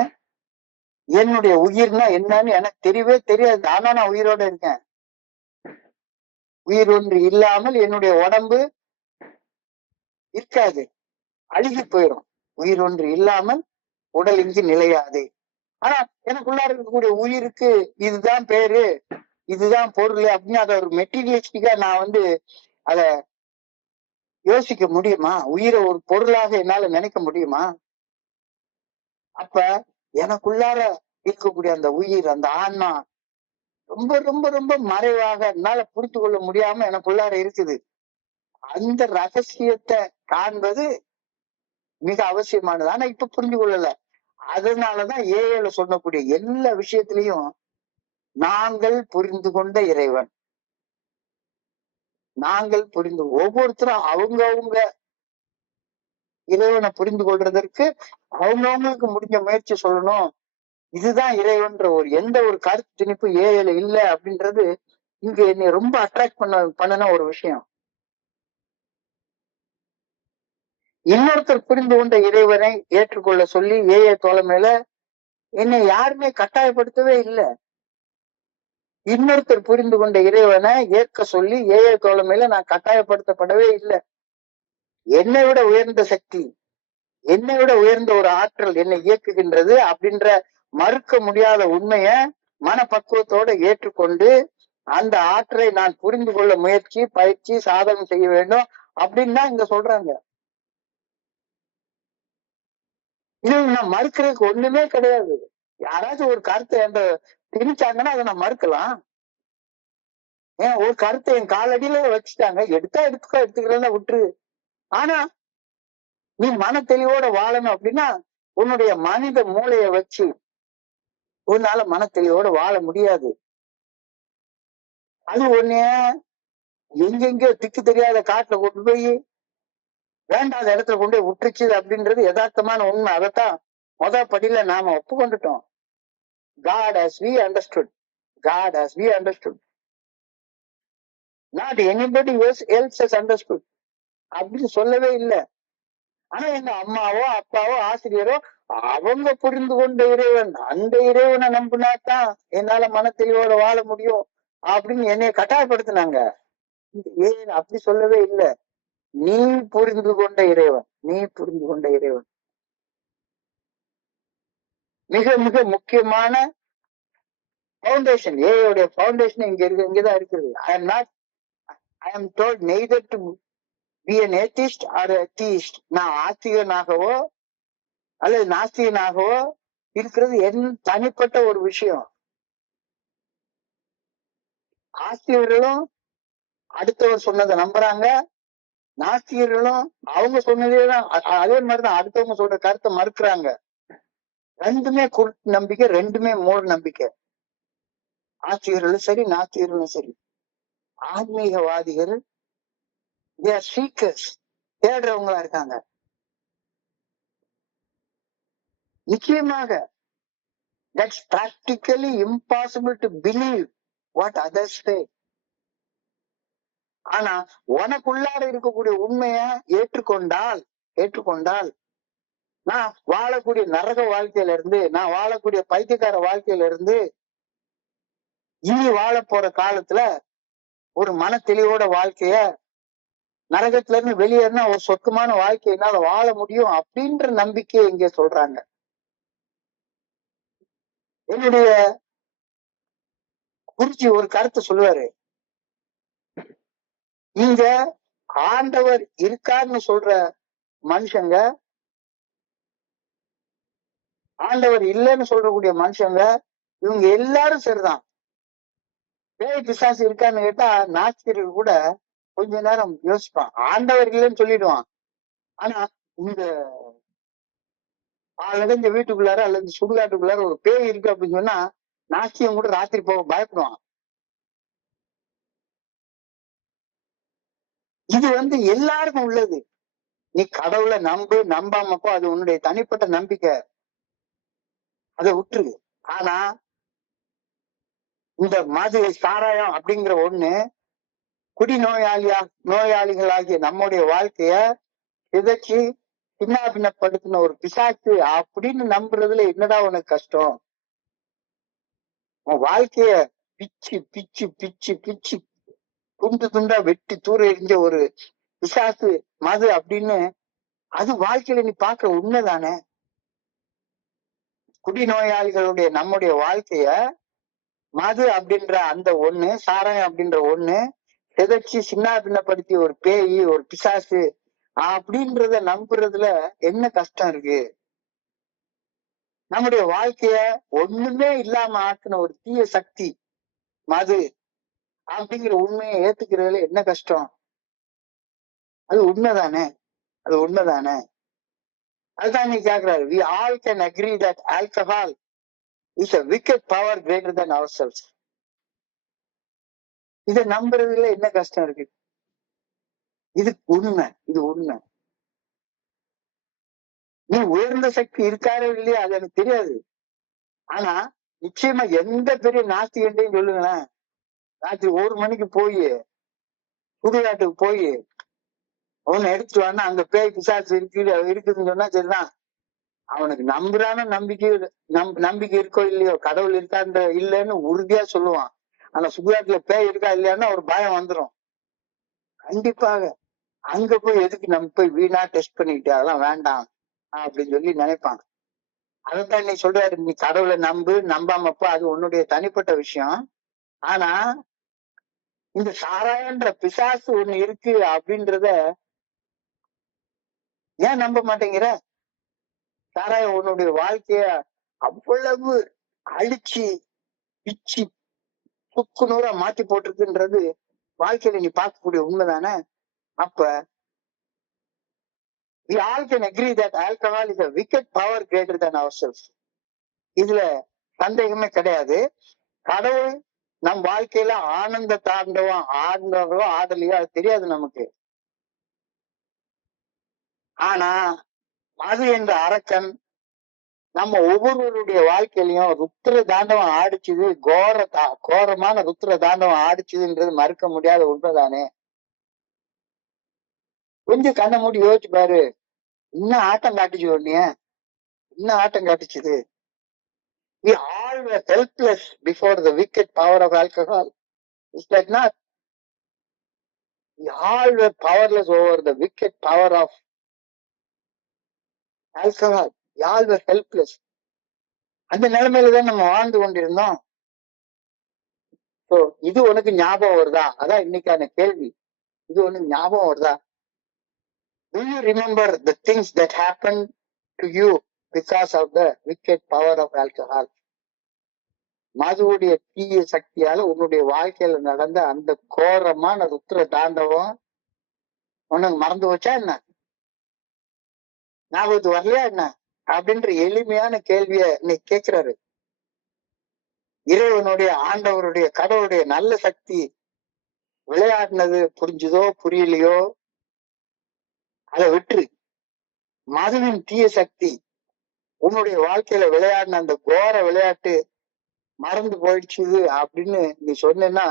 என்னுடைய உயிர்னா என்னன்னு எனக்கு தெரியவே தெரியாது. ஆனா நான் உயிரோட இருக்கேன். உயிர் ஒன்று இல்லாமல் என்னுடைய உடம்பு இருக்காது, அழுகி போயிடும். உயிர் ஒன்று இல்லாமல் உடல் இங்கு நிலையாது. ஆனா எனக்குள்ளார இருக்கக்கூடிய உயிருக்கு இதுதான் பேரு, இதுதான் பொருள் அப்படின்னு அதை ஒரு மெட்டீரியலிஸ்டிக்கா நான் வந்து அத யோசிக்க முடியுமா? உயிரை ஒரு பொருளாக என்னால நினைக்க முடியுமா? அப்ப எனக்குள்ளார இருக்கக்கூடிய அந்த உயிர், அந்த ஆன்மா ரொம்ப ரொம்ப ரொம்ப மறைவாக என்னால புரிந்து கொள்ள முடியாம எனக்குள்ளார இருக்குது. அந்த ரகசியத்தை காண்பது மிக அவசியமானது. ஆனா இப்ப புரிஞ்சு கொள்ளல. அதனாலதான் ஏழு சொல்லக்கூடிய எல்லா விஷயத்திலையும் நாங்கள் புரிந்து கொண்ட இறைவன், நாங்கள் புரிந்து, ஒவ்வொருத்தரும் அவங்க இறைவனை புரிந்து கொள்றதற்கு அவங்கவுங்களுக்கு முடிஞ்ச முயற்சி சொல்லணும். இதுதான் இறைவன்ற ஒரு எந்த ஒரு கருத்து திணிப்பு ஏழு இல்ல அப்படின்றது இங்க என்னை ரொம்ப அட்ராக்ட் பண்ணின ஒரு விஷயம். இன்னொருத்தர் புரிந்து கொண்ட இறைவனை ஏற்றுக்கொள்ள சொல்லி ஏஏ தோழமையில என்னை யாருமே கட்டாயப்படுத்தவே இல்லை. இன்னொருத்தர் புரிந்து கொண்ட இறைவனை ஏற்க சொல்லி ஏஏ தோழமையில நான் கட்டாயப்படுத்தப்படவே இல்லை. என்னை விட உயர்ந்த சக்தி, என்னை விட உயர்ந்த ஒரு ஆற்றல் என்னை இயக்குகின்றது அப்படின்ற மறுக்க முடியாத உண்மைய மனப்பக்குவத்தோட ஏற்றுக்கொண்டு அந்த ஆற்றலை நான் புரிந்து கொள்ள முயற்சி, பயிற்சி, சாதனம் செய்ய வேண்டும் அப்படின்னு தான் இங்க சொல்றாங்க. இது நான் மறுக்கிறதுக்கு ஒண்ணுமே கிடையாது. யாராச்சும் ஒரு கருத்தை என்ற திணிச்சாங்கன்னா அதை நான் மறுக்கலாம். ஏன் ஒரு கருத்தை என் காலடியில வச்சுட்டாங்க, எடுத்தா எடுத்துக்கிறேன்னா விட்டுரு. ஆனா நீ மன தெளிவோட வாழணும் அப்படின்னா உன்னுடைய மனித மூளைய வச்சு உன்னால மன தெளிவோட வாழ முடியாது. அது ஒண்ணு எங்கெங்கயோ திக்கு தெரியாத காட்டுல கொண்டு போய் வேண்டாத இடத்துல கொண்டு போய் விட்டுருச்சு அப்படின்றது யதார்த்தமான உண்மை. அதைத்தான் படியில நாம ஒப்புக்கொண்டுட்டோம். God as we understood. God as we understood. Not anybody else has understood. அப்படின்னு சொல்லவே இல்லை. ஆனா எங்க அம்மாவோ அப்பாவோ ஆசிரியரோ அவங்க புரிந்து கொண்ட இறைவன், அந்த இறைவனை நம்பினாதான் என்னால மன தெளிவோட வாழ முடியும் அப்படின்னு என்னைய கட்டாயப்படுத்தினாங்க. ஏன் அப்படி சொல்லவே இல்லை. நீ புரிந்து கொண்ட இறைவன், நீ புரிந்து கொண்ட இறைவன். மிக மிக முக்கியமான பவுண்டேஷன், ஏயோடைய பவுண்டேஷன் இங்கதான் இருக்குது. I am told neither to be an atheist or a theist. நான் ஆஸ்திகனாகவோ அல்லது நாஸ்திகனாகவோ இருக்கிறது என் தனிப்பட்ட ஒரு விஷயம். ஆஸ்திகர்களும் அடுத்தவர் சொன்னதை நம்புறாங்க, நாஸ்திகர்களும் அவங்க சொன்னதேதான் அதே மாதிரிதான் அடுத்தவங்க சொல்ற கருத்தை மறுக்கிறாங்க. ரெண்டுமே குருட்டு நம்பிக்கை, ரெண்டுமே மூட நம்பிக்கை. ஆஸ்திகர்களும் சரி, நாஸ்திகர்களும் சரி. ஆன்மீகவாதிகள் தேடுறவங்களா இருக்காங்க. நிச்சயமாக that's practically impossible to believe what others say. ஆனா உனக்குள்ளார இருக்கக்கூடிய உண்மைய ஏற்றுக்கொண்டால் நான் வாழக்கூடிய நரக வாழ்க்கையில இருந்து, நான் வாழக்கூடிய பைத்தியக்கார வாழ்க்கையில இருந்து இனி வாழ போற காலத்துல ஒரு மன தெளிவோட வாழ்க்கைய, நரகத்துல இருந்து வெளியேறினா ஒரு சொர்க்கமான வாழ்க்கை என்னால வாழ முடியும் அப்படின்ற நம்பிக்கையை இங்க சொல்றாங்க. என்னுடைய குருஜி ஒரு கருத்தை சொல்லுவாரு, இங்க ஆண்டவர் இருக்காருன்னு சொல்ற மனுஷங்க, ஆண்டவர் இல்லைன்னு சொல்றக்கூடிய மனுஷங்க, இவங்க எல்லாரும் சரிதான். பேய் பிசாசு இருக்கான்னு கேட்டா நாஸ்திகர்கள் கூட கொஞ்ச நேரம் யோசிப்பான், ஆண்டவர் இல்லைன்னு சொல்லிடுவான். ஆனா இந்த ஆளடைஞ்ச வீட்டுக்குள்ளார அல்லது சுடுகாட்டுக்குள்ளார ஒரு பேய் இருக்கு அப்படின்னு சொன்னா நாஸ்திகம் கூட ராத்திரி போக பயப்படுவான். இது எல்லாருக்கும் உள்ளது. நீ கடவுளை நம்பாமப்போ அது உன்னுடைய தனிப்பட்ட நம்பிக்கை, அதை விட்டுரு. ஆனா இந்த மது சாராயம் அப்படிங்கிற ஒண்ணு நோயாளிகளாகிய நம்முடைய வாழ்க்கைய சிதைச்சு சின்னாபின்னப்படுத்தின ஒரு பிசாசு அப்படின்னு நம்புறதுல என்னடா உனக்கு கஷ்டம்? உன் வாழ்க்கைய பிச்சு பிச்சு பிச்சு பிச்சு துண்டு துண்டா வெட்டி தூர எறிஞ்ச ஒரு பிசாசு மது அப்படின்னு அது வாழ்க்கையில நீ பாக்குற உண்மைதானே? குடிநோயாளிகளுடைய நம்முடைய வாழ்க்கைய மது அப்படின்ற அந்த ஒண்ணு, சாராயம் அப்படின்ற ஒண்ணு சிதைச்சு சின்ன பின்னப்படுத்தி ஒரு பேய், ஒரு பிசாசு அப்படின்றத நம்புறதுல என்ன கஷ்டம் இருக்கு? நம்முடைய வாழ்க்கைய ஒண்ணுமே இல்லாம ஆக்குன ஒரு தீய சக்தி மது அப்படிங்கிற உண்மையை ஏத்துக்கிறதுல என்ன கஷ்டம்? அது உண்மைதானே? அது உண்மைதானே? அதுதான் நீ கேக்குறாரு. We all can agree that alcohol is a wicked power greater than ourselves. இதை நம்புறதுல என்ன கஷ்டம் இருக்கு? இது உண்மை, இது உண்மை. நீ உயர்ந்த சக்தி இருக்காரோ இல்லையா அது எனக்கு தெரியாது. ஆனா நிச்சயமா எந்த பெரிய நாஸ்திகன்றையும் சொல்லுங்களேன், ராத்திரி 1 மணிக்கு போய் சுடுகாட்டுக்கு போய் ஒண்ணு எடுத்துட்டு வானா அங்க பேய் பிசாசு இருக்குதுன்னு சொன்னா சரிதான். அவனுக்கு நம்புறான நம்பிக்கை இருக்கோ இல்லையோ, கடவுள் இருக்கான்ற இல்லைன்னு உறுதியா சொல்லுவான். ஆனா சுடுகாட்டுல பேய் இருக்கா இல்லையான்னா ஒரு பயம் வந்துடும். கண்டிப்பாக அங்க போய் எதுக்கு நம்ம போய் வீணா டெஸ்ட் பண்ணிக்கிட்டு அதெல்லாம் வேண்டாம் அப்படின்னு சொல்லி நினைப்பாங்க. அதைத்தான் நீ சொல்றாரு, நீ கடவுளை நம்பாமப்போ அது உன்னுடைய தனிப்பட்ட விஷயம். ஆனா இந்த சாராயன்ற பிசாசு ஒண்ணு இருக்கு அப்படின்றத ஏன் நம்ப மாட்டேங்கிற? சாராயம் உன்னுடைய வாழ்க்கைய அவ்வளவு அழிச்சு பிச்சு துக்கு நூறா மாத்தி போட்டிருக்குன்றது வாழ்க்கையில நீ பார்க்கக்கூடிய உண்மைதானே. அப்ப we all can agree that alcohol is a wicked power greater than ourselves. இதுல சந்தேகமே கிடையாது. கடவுள் நம் வாழ்க்கையில ஆனந்த தாண்டவம் ஆடுறோ ஆடலையோ அது தெரியாது நமக்கு. ஆனா மது என்ற அரக்கன் நம்ம ஒவ்வொருவருடைய வாழ்க்கையிலையும் ருத்ர தாண்டவம் ஆடிச்சுது, கோரமான ருத்ர தாண்டவம் ஆடிச்சுதுன்றது மறுக்க முடியாத உண்மைதானே. கொஞ்சம் கண்ணை மூடி யோசிச்சு பாரு, இன்னும் ஆட்டம் காட்டுச்சு உடனே, இன்னும் ஆட்டம் காட்டுச்சுது. We all were helpless before the wicked power of alcohol. Is that not? We all were powerless over the wicked power of alcohol. We all were helpless. அந்த நிலைமையில தான் நம்ம வாழ்ந்து கொண்டிருந்தோம். இது உனக்கு ஞாபகம் வருதா? அதான் இன்னைக்கான கேள்வி. இது உனக்கு ஞாபகம் வருதா? Do you remember the things that happened to you because of the wicked power of alcohol? மதுவுடைய தீய சக்தியால உன்னுடைய வாழ்க்கையில நடந்த அந்த கோரமான ருத்ர தாண்டவம் உனக்கு மறந்து வச்சா என்ன? ஞாபகத்து வரலையா என்ன? அப்படின்ற எளிமையான கேள்விய இன்னைக்கு கேட்கிறாரு. இறைவனுடைய ஆண்டவருடைய கடவுளுடைய நல்ல சக்தி விளையாடினது புரிஞ்சுதோ புரியலையோ அதை விட்டுரு. மதுவின் தீய சக்தி உன்னுடைய வாழ்க்கையில விளையாடின அந்த கோர விளையாட்டு மறந்து போயிடுச்சு அப்படின்னு நீ சொன்னா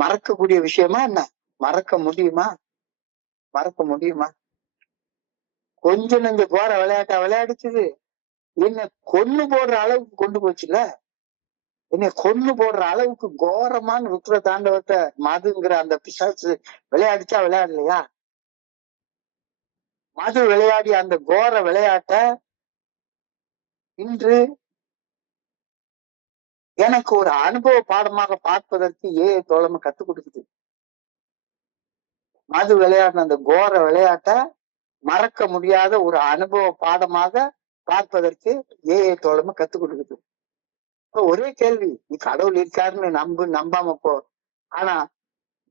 மறக்கக்கூடிய விஷயமா என்ன? மறக்க முடியுமா? மறக்க முடியுமா? கொஞ்சம் நெஞ்ச கோர விளையாட்டா விளையாடிச்சுது, என்ன கொன்னு போடுற அளவுக்கு கொண்டு போச்சுல. என்னை கொன்னு போடுற அளவுக்கு கோரமான ருத்ர தாண்டவத்தை மதுங்கிற அந்த பிசாசு விளையாடிச்சா விளையாடலையா? மது விளையாடி அந்த கோர விளையாட்ட இன்று எனக்கு ஒரு அனுபவ பாடமாக பார்ப்பதற்கு தோழமை கத்துக் கொடுக்குது. மது விளையாடின அந்த கோர விளையாட்ட மறக்க முடியாத ஒரு அனுபவ பாடமாக பார்ப்பதற்கு தோழமை கத்துக் கொடுக்குது. ஒரே கேள்வி, நீ கடவுள் இருக்காருன்னு நம்பாம போ. ஆனா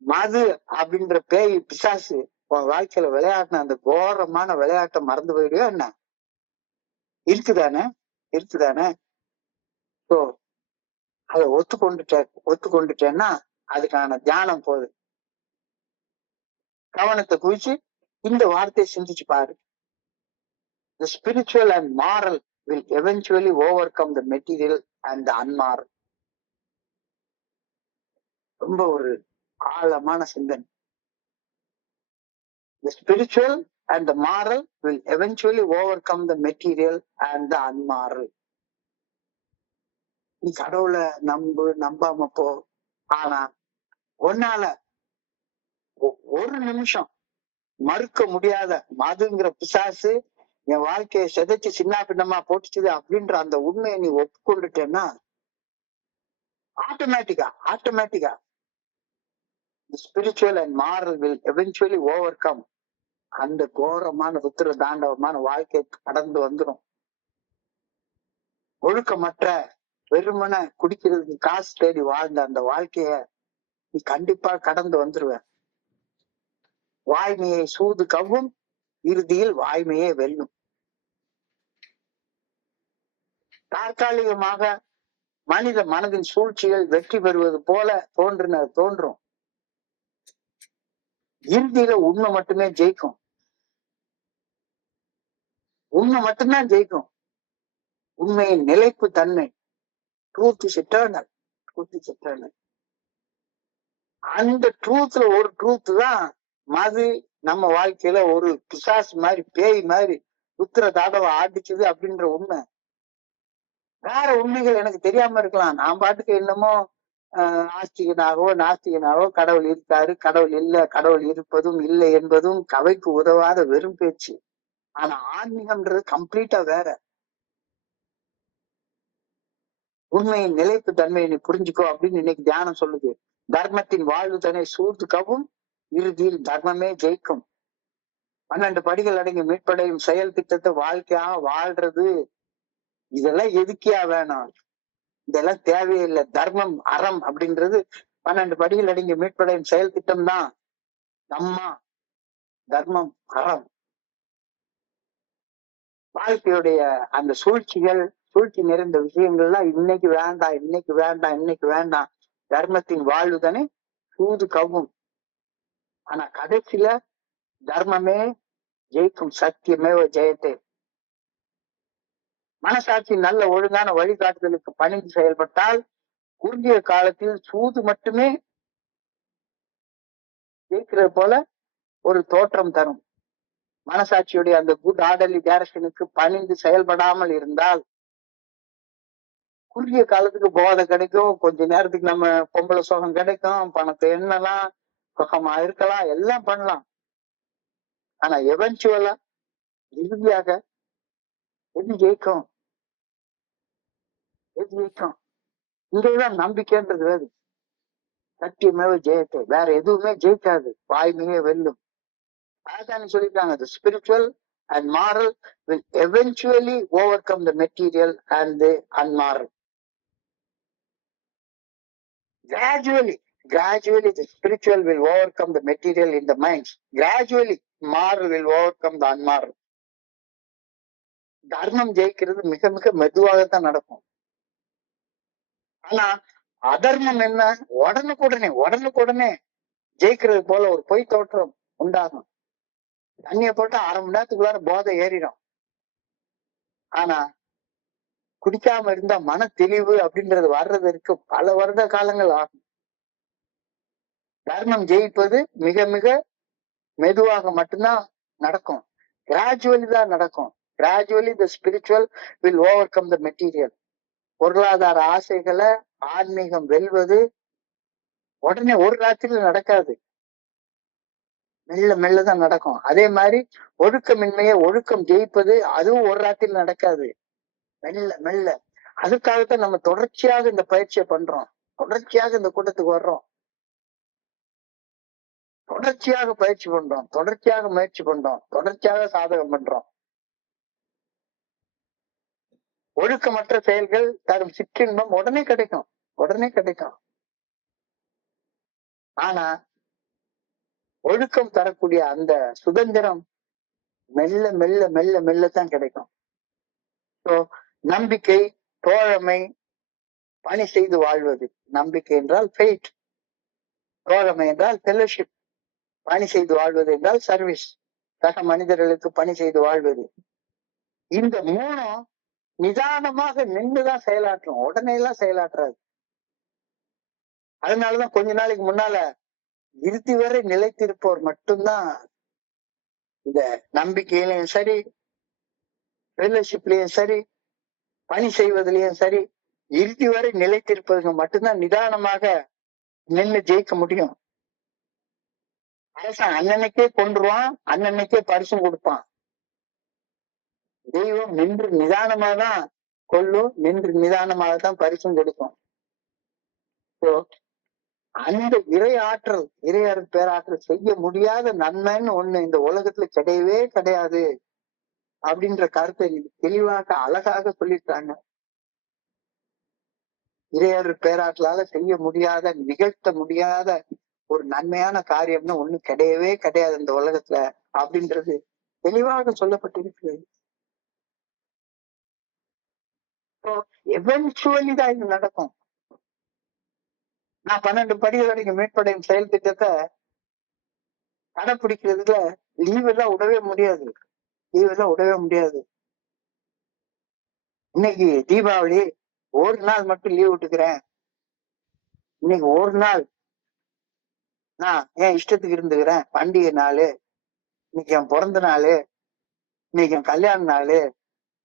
மது அப்படின்ற பேய் பிசாசு உன் வாழ்க்கையில விளையாடின அந்த கோரமான விளையாட்டை மறந்து போயிடுவா என்ன? இருக்குதானே? இருக்குதானே? சோ அதை ஒத்துக்கொண்டுட்டேன்னா அதுக்கான தியானம் போகுது. கவனத்தை குவிச்சு இந்த வார்த்தையை சிந்திச்சு பாரு. The spiritual and moral will eventually overcome the material and the unmoral. ரொம்ப ஒரு ஆழமான சிந்தனை. The spiritual and the moral will eventually overcome the material and the unmoral. நீ கடவுளை நம்பாம போ. ஆனா ஒன்னால ஒரு நிமிஷம் மறுக்க முடியாத மதுங்கிற பிசாசு என் வாழ்க்கையை செதைச்சு சின்ன பின்னமா போட்டுச்சுது அப்படின்ற அந்த உண்மையை நீ ஒப்புக்கொண்டுட்டேன்னா ஆட்டோமேட்டிக்கா the spiritual and moral will eventually overcome. அந்த கோரமான ருத்திர தாண்டவமான வாழ்க்கை கடந்து வந்துடும். ஒழுக்கமற்ற வெறுமனை குடிக்கிறதுக்கு காசு தேடி வாழ்ந்த அந்த வாழ்க்கைய நீ கண்டிப்பா கடந்து வந்துருவ. வாய்மையை சூது கவ்வும், இறுதியில் வாய்மையே வெல்லும். தற்காலிகமாக மனித மனதின் சூழ்ச்சிகள் வெற்றி பெறுவது போல தோன்றும். இறுதியில உண்மை மட்டுமே ஜெயிக்கும். உண்மை மட்டும்தான் ஜெயிக்கும். உண்மையின் நிலைப்பு தன்மை, ட்ரூத் இஸ் எட்டர்னல். அந்த ட்ரூத்ல ஒரு ட்ரூத் தான் மது நம்ம வாழ்க்கையில ஒரு பிசாசு மாதிரி பேய் மாதிரி ருத்திர தாண்டவ ஆடிச்சுது அப்படின்ற உண்மை. வேற உண்மைகள் எனக்கு தெரியாம இருக்கலாம். நான் பாட்டுக்கு என்னமோ நாஸ்திகனாகவோ கடவுள் இருக்காரு, கடவுள் இல்ல, கடவுள் இருப்பதும் இல்லை என்பதும் கவைக்கு உதவாத வெறும் பேச்சு. ஆனா ஆன்மீகம்ன்றது கம்ப்ளீட்டா வேற. உண்மையின் நிலைப்பு தன்மையை நீ புரிஞ்சுக்கோ அப்படின்னு இன்னைக்கு தியானம் சொல்லுது. தர்மத்தின் வாழ்வு தன்னை சூழ்ந்து கவும், இறுதியில் தர்மமே ஜெயிக்கும். 12 படிகள் அடங்கி மீட்படையும் செயல் திட்டத்தை வாழ்க்கையாக வாழ்றது, இதெல்லாம் எதுக்கியா வேணும்? இதெல்லாம் தேவையில்லை. தர்மம் அறம் அப்படின்றது 12 படிகள் அடங்கி மீட்படையும் செயல் திட்டம் தான். நம்மா தர்மம் அறம். வாழ்க்கையுடைய அந்த சூழ்ச்சி நிறைந்த விஷயங்கள்லாம் இன்னைக்கு வேண்டாம், இன்னைக்கு வேண்டாம், இன்னைக்கு வேண்டாம். தர்மத்தின் வாழ்வு தானே சூது கவும். ஆனா கடைசியில தர்மமே ஜெயிக்கும். சத்தியமேவ ஜெயத்தே. மனசாட்சி நல்ல ஒழுங்கான வழிகாட்டுதலுக்கு பணிந்து செயல்பட்டால் குறுகிய காலத்தில் சூது மட்டுமே ஜெயிக்கிறது போல ஒரு தோற்றம் தரும். மனசாட்சியுடைய அந்த குட் ஆர்டர்லி டைரக்ஷனுக்கு பணிந்து செயல்படாமல் இருந்தால் குறுகிய காலத்துக்கு போதை கிடைக்கும், கொஞ்ச நேரத்துக்கு நம்ம பொம்பளை சுகம் கிடைக்கும், பணத்தை எண்ணலாம், சுகமா இருக்கலாம், எல்லாம் பண்ணலாம். ஆனா எவென்ச்சுவலா இறுதியாக எது ஜெயிக்கும்? எது ஜெயிக்கும்? இங்கேதான் நம்பிக்கைன்றது வேறு. சத்தியமேவ ஜெயத்தை. வேற எதுவுமே ஜெயிக்காது. வாய்மையே வெல்லும். அதான் சொல்லிருக்காங்க, the spiritual and moral will eventually overcome the material and the unmoral. Gradually the spiritual will overcome the material in the minds. Gradually moral will overcome the unmoral. தர்மம் ஜெயிக்கிறது மிக மிக மெதுவாகத்தான் நடக்கும். ஆனா அதர்மம் என்ன? உடனுக்குடனே ஜெயிக்கிறது போல ஒரு பொய் தோற்றம் உண்டாகும். தண்ணிய போட்டு 1/2 மணி நேரத்துக்குள்ளார போதை ஏறிடும். ஆனா குடிக்காம இருந்தா மன தெளிவு அப்படின்றது வர்றதற்கு பல வருட காலங்கள் ஆகும். தர்மம் ஜெயிப்பது மிக மிக மெதுவாக மட்டும்தான் நடக்கும். கிராஜுவலி தான் நடக்கும். Gradually the spiritual will overcome the material. பொருளாதார ஆசைகளை ஆன்மீகம் வெல்வது உடனே ஒரு ராத்திரியில நடக்காது. மெல்ல மெல்லதான் நடக்கும். அதே மாதிரி ஒழுக்கமின்மையை ஒழுக்கம் ஜெயிப்பது அதுவும் ஒரு ராத்திரியில் நடக்காது. மெல்ல மெல்ல. அதுக்காகத்தான் நம்ம தொடர்ச்சியாக இந்த பயிற்சியை பண்றோம். தொடர்ச்சியாக இந்த கூட்டத்துக்கு வர்றோம். தொடர்ச்சியாக பயிற்சி பண்றோம். தொடர்ச்சியாக முயற்சி பண்றோம். தொடர்ச்சியாக சாதகம் பண்றோம். ஒழுக்கமற்ற செயல்கள் தரும் சிற்றின்பம் உடனே கிடைக்கும். ஆனா ஒழுக்கம் தரக்கூடிய அந்த சுதந்திரம் மெல்ல மெல்ல மெல்ல மெல்லத்தான் கிடைக்கும். நம்பிக்கை, தோழமை, பணி செய்து வாழ்வது. நம்பிக்கை என்றால் ஃபெய்த், தோழமை என்றால் ஃபெலோஷிப், பணி செய்து வாழ்வது என்றால் சர்வீஸ், சக மனிதர்களுக்கு பணி செய்து வாழ்வது. இந்த மூணும் நிதானமாக நின்றுதான் செயலாற்றும். உடனே எல்லாம் செயலாற்றாது. அதனாலதான் கொஞ்ச நாளைக்கு முன்னால இறுதி வரை நிலைத்திருப்போர் மட்டும்தான் இந்த நம்பிக்கையிலையும் சரி, ஃபெலோஷிப்லயும் சரி, பணி செய்வதிலையும் சரி, இறுதி வரை நிலைத்திருப்பதுங்க மட்டும்தான் நிதானமாக நின்று ஜெயிக்க முடியும். அரசன் அண்ணனுக்கே கொன்றுவான், அண்ணனுக்கே பரிசும் கொடுப்பான். தெய்வம் நின்று நிதானமாதான் கொல்லும், நின்று நிதானமாகத்தான் பரிசும் கொடுக்கும். அந்த இறையாற்றல் பேராற்றல் செய்ய முடியாத நன்மைன்னு ஒண்ணு இந்த உலகத்துல கிடையவே கிடையாது அப்படின்ற கருத்தை தெளிவாக அழகாக சொல்லிட்டாங்க. இறையாற்றல் பேராற்றலால செய்ய முடியாத, நிகழ்த்த முடியாத ஒரு நன்மையான காரியம்னு ஒண்ணு கிடையவே கிடையாது இந்த உலகத்துல அப்படின்றது தெளிவாக சொல்லப்பட்டிருக்கு. எவென்ச்சுவலி தான் இது நடக்கும். நான் 12 படிகள் வரைக்கும் மீட்படையும் செயல் திட்டத்தை கடைப்பிடிக்கிறதுல லீவ் எல்லாம் விடவே முடியாது. இன்னைக்கு தீபாவளி, ஒரு நாள் மட்டும் லீவ் விட்டுக்கிறேன். இன்னைக்கு ஒரு நாள் நான் என் இஷ்டத்துக்கு இருந்துக்கிறேன். பண்டிகை நாள், இன்னைக்கு என் பிறந்த நாள், இன்னைக்கு என் கல்யாண நாள்,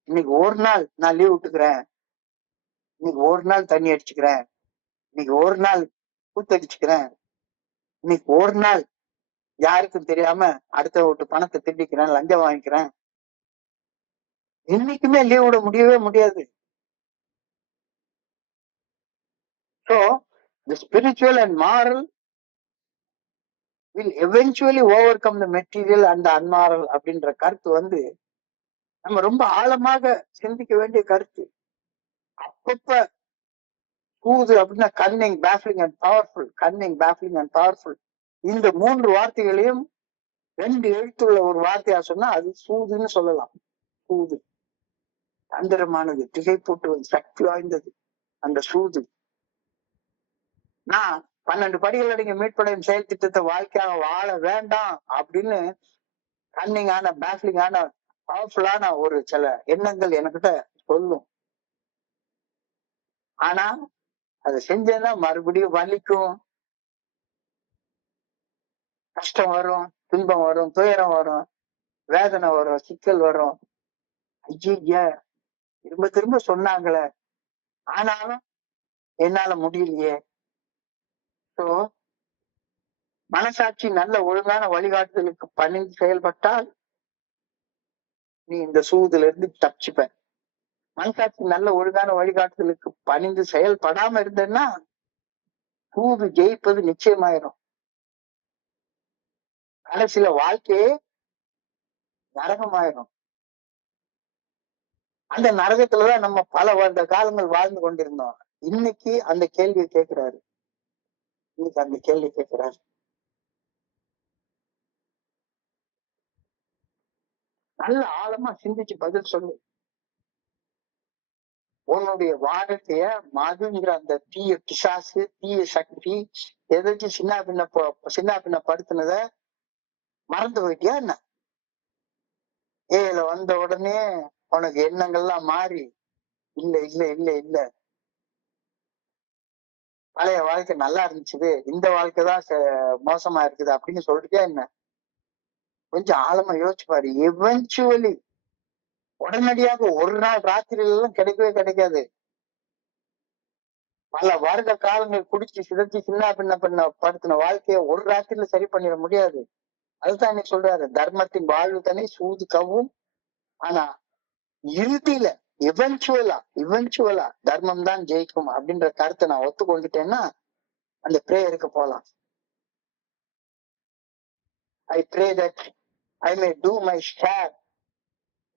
இன்னைக்கு ஒரு நாள் நான் லீவ் விட்டுக்கிறேன். இன்னைக்கு ஒரு நாள் தண்ணி அடிச்சுக்கிறேன். இன்னைக்கு ஒரு நாள் கூத்தடிச்சுக்கிறேன். இன்னைக்கு ஒரு நாள் யாருக்கும் தெரியாம அடுத்த வீட்டு பணத்தை திருடிக்கிறேன், லஞ்சம் வாங்கிக்கிறேன். என்னைக்குமே லீவ் விட முடியவே முடியாது. So the spiritual and moral will eventually overcome the material and the unmoral அப்படின்ற கருத்து நம்ம ரொம்ப ஆழமாக சிந்திக்க வேண்டிய கருத்து. அப்பப்ப கூது அப்படின்னா cunning, baffling and powerful, cunning, baffling and powerful, இந்த 3 வார்த்தைகளையும் 2 எழுத்துள்ள ஒரு வார்த்தையா சொன்னா அது சூதுன்னு சொல்லலாம். சூது தந்திரமானது, திகைப்பூட்டுவது, சக்தி வாய்ந்தது அந்த சூது. நான் 12 படிகள் அடங்கிய மீட்படையும் செயல் திட்டத்தை வாழ்க்கையாக வாழ வேண்டாம் அப்படின்னு கன்னிங்கான, பேஃப்லிங்கான, பவர்ஃபுல்லான ஒரு சில எண்ணங்கள் என்கிட்ட சொல்லும். ஆனா அதை செஞ்சேன்னா மறுபடியும் வலிக்கும், கஷ்டம் வரும், துன்பம் வரும், துயரம் வரும், வேதனை வரும், சிக்கல் வரும். ஐயா திரும்ப திரும்ப சொன்னாங்களே, ஆனாலும் என்னால முடியலையே. ஸோ மனசாட்சி நல்ல ஒழுங்கான வழிகாட்டுதலுக்கு பணிந்து செயல்பட்டால் நீ இந்த சூதுல இருந்து தப்பிச்சுப்ப. மனசாட்சி நல்ல ஒழுங்கான வழிகாட்டுதலுக்கு பணிந்து செயல்படாம இருந்தேன்னா சூது ஜெயிப்பது நிச்சயமாயிரும். கடைசியில வாழ்க்கையே நரகமாயிரும். அந்த நரகத்துலதான் நம்ம பல வருட காலங்கள் வாழ்ந்து கொண்டிருந்தோம். இன்னைக்கு அந்த கேள்வியை கேட்கிறாரு. நல்ல ஆழமா சிந்திச்சு பதில் சொல்லு. உன்னுடைய வாழ்க்கைய மதுங்கிற அந்த தீய பிசாசு, தீய சக்தி எதாச்சும் சின்ன பின்ன படுத்தினத மறந்து போயிட்டியா என்ன? ஏல வந்த உடனே உனக்கு எண்ணங்கள்லாம் மாறி இல்ல இல்ல இல்ல இல்ல பழைய வாழ்க்கை நல்லா இருந்துச்சு, இந்த வாழ்க்கைதான் மோசமா இருக்குது அப்படின்னு சொல்லிட்டியா என்ன? கொஞ்சம் ஆழமா யோசிச்சு பாரு. எவென்ச்சுவலி உடனடியாக ஒரு நாள் ராத்திரியில எல்லாம் கிடைக்கவே கிடைக்காது. பல வருட காலங்கள் குடிச்சு சிதைச்சு சின்ன பின்ன படுத்தின வாழ்க்கைய ஒரு ராத்திரியில சரி பண்ணிட முடியாது. அதுதான் இன்னைக்கு சொல்றாரு, தர்மத்தின் வாழ்வு தானே சூது கவும். ஆனா இறுதியில இவென்ச்சுவலா தர்மம் தான் ஜெயிக்கும் அப்படின்ற கருத்தை நான் ஒத்துக்கொண்டுட்டேன்னா அந்த பிரேயருக்கு போலாம். I pray that I may do my share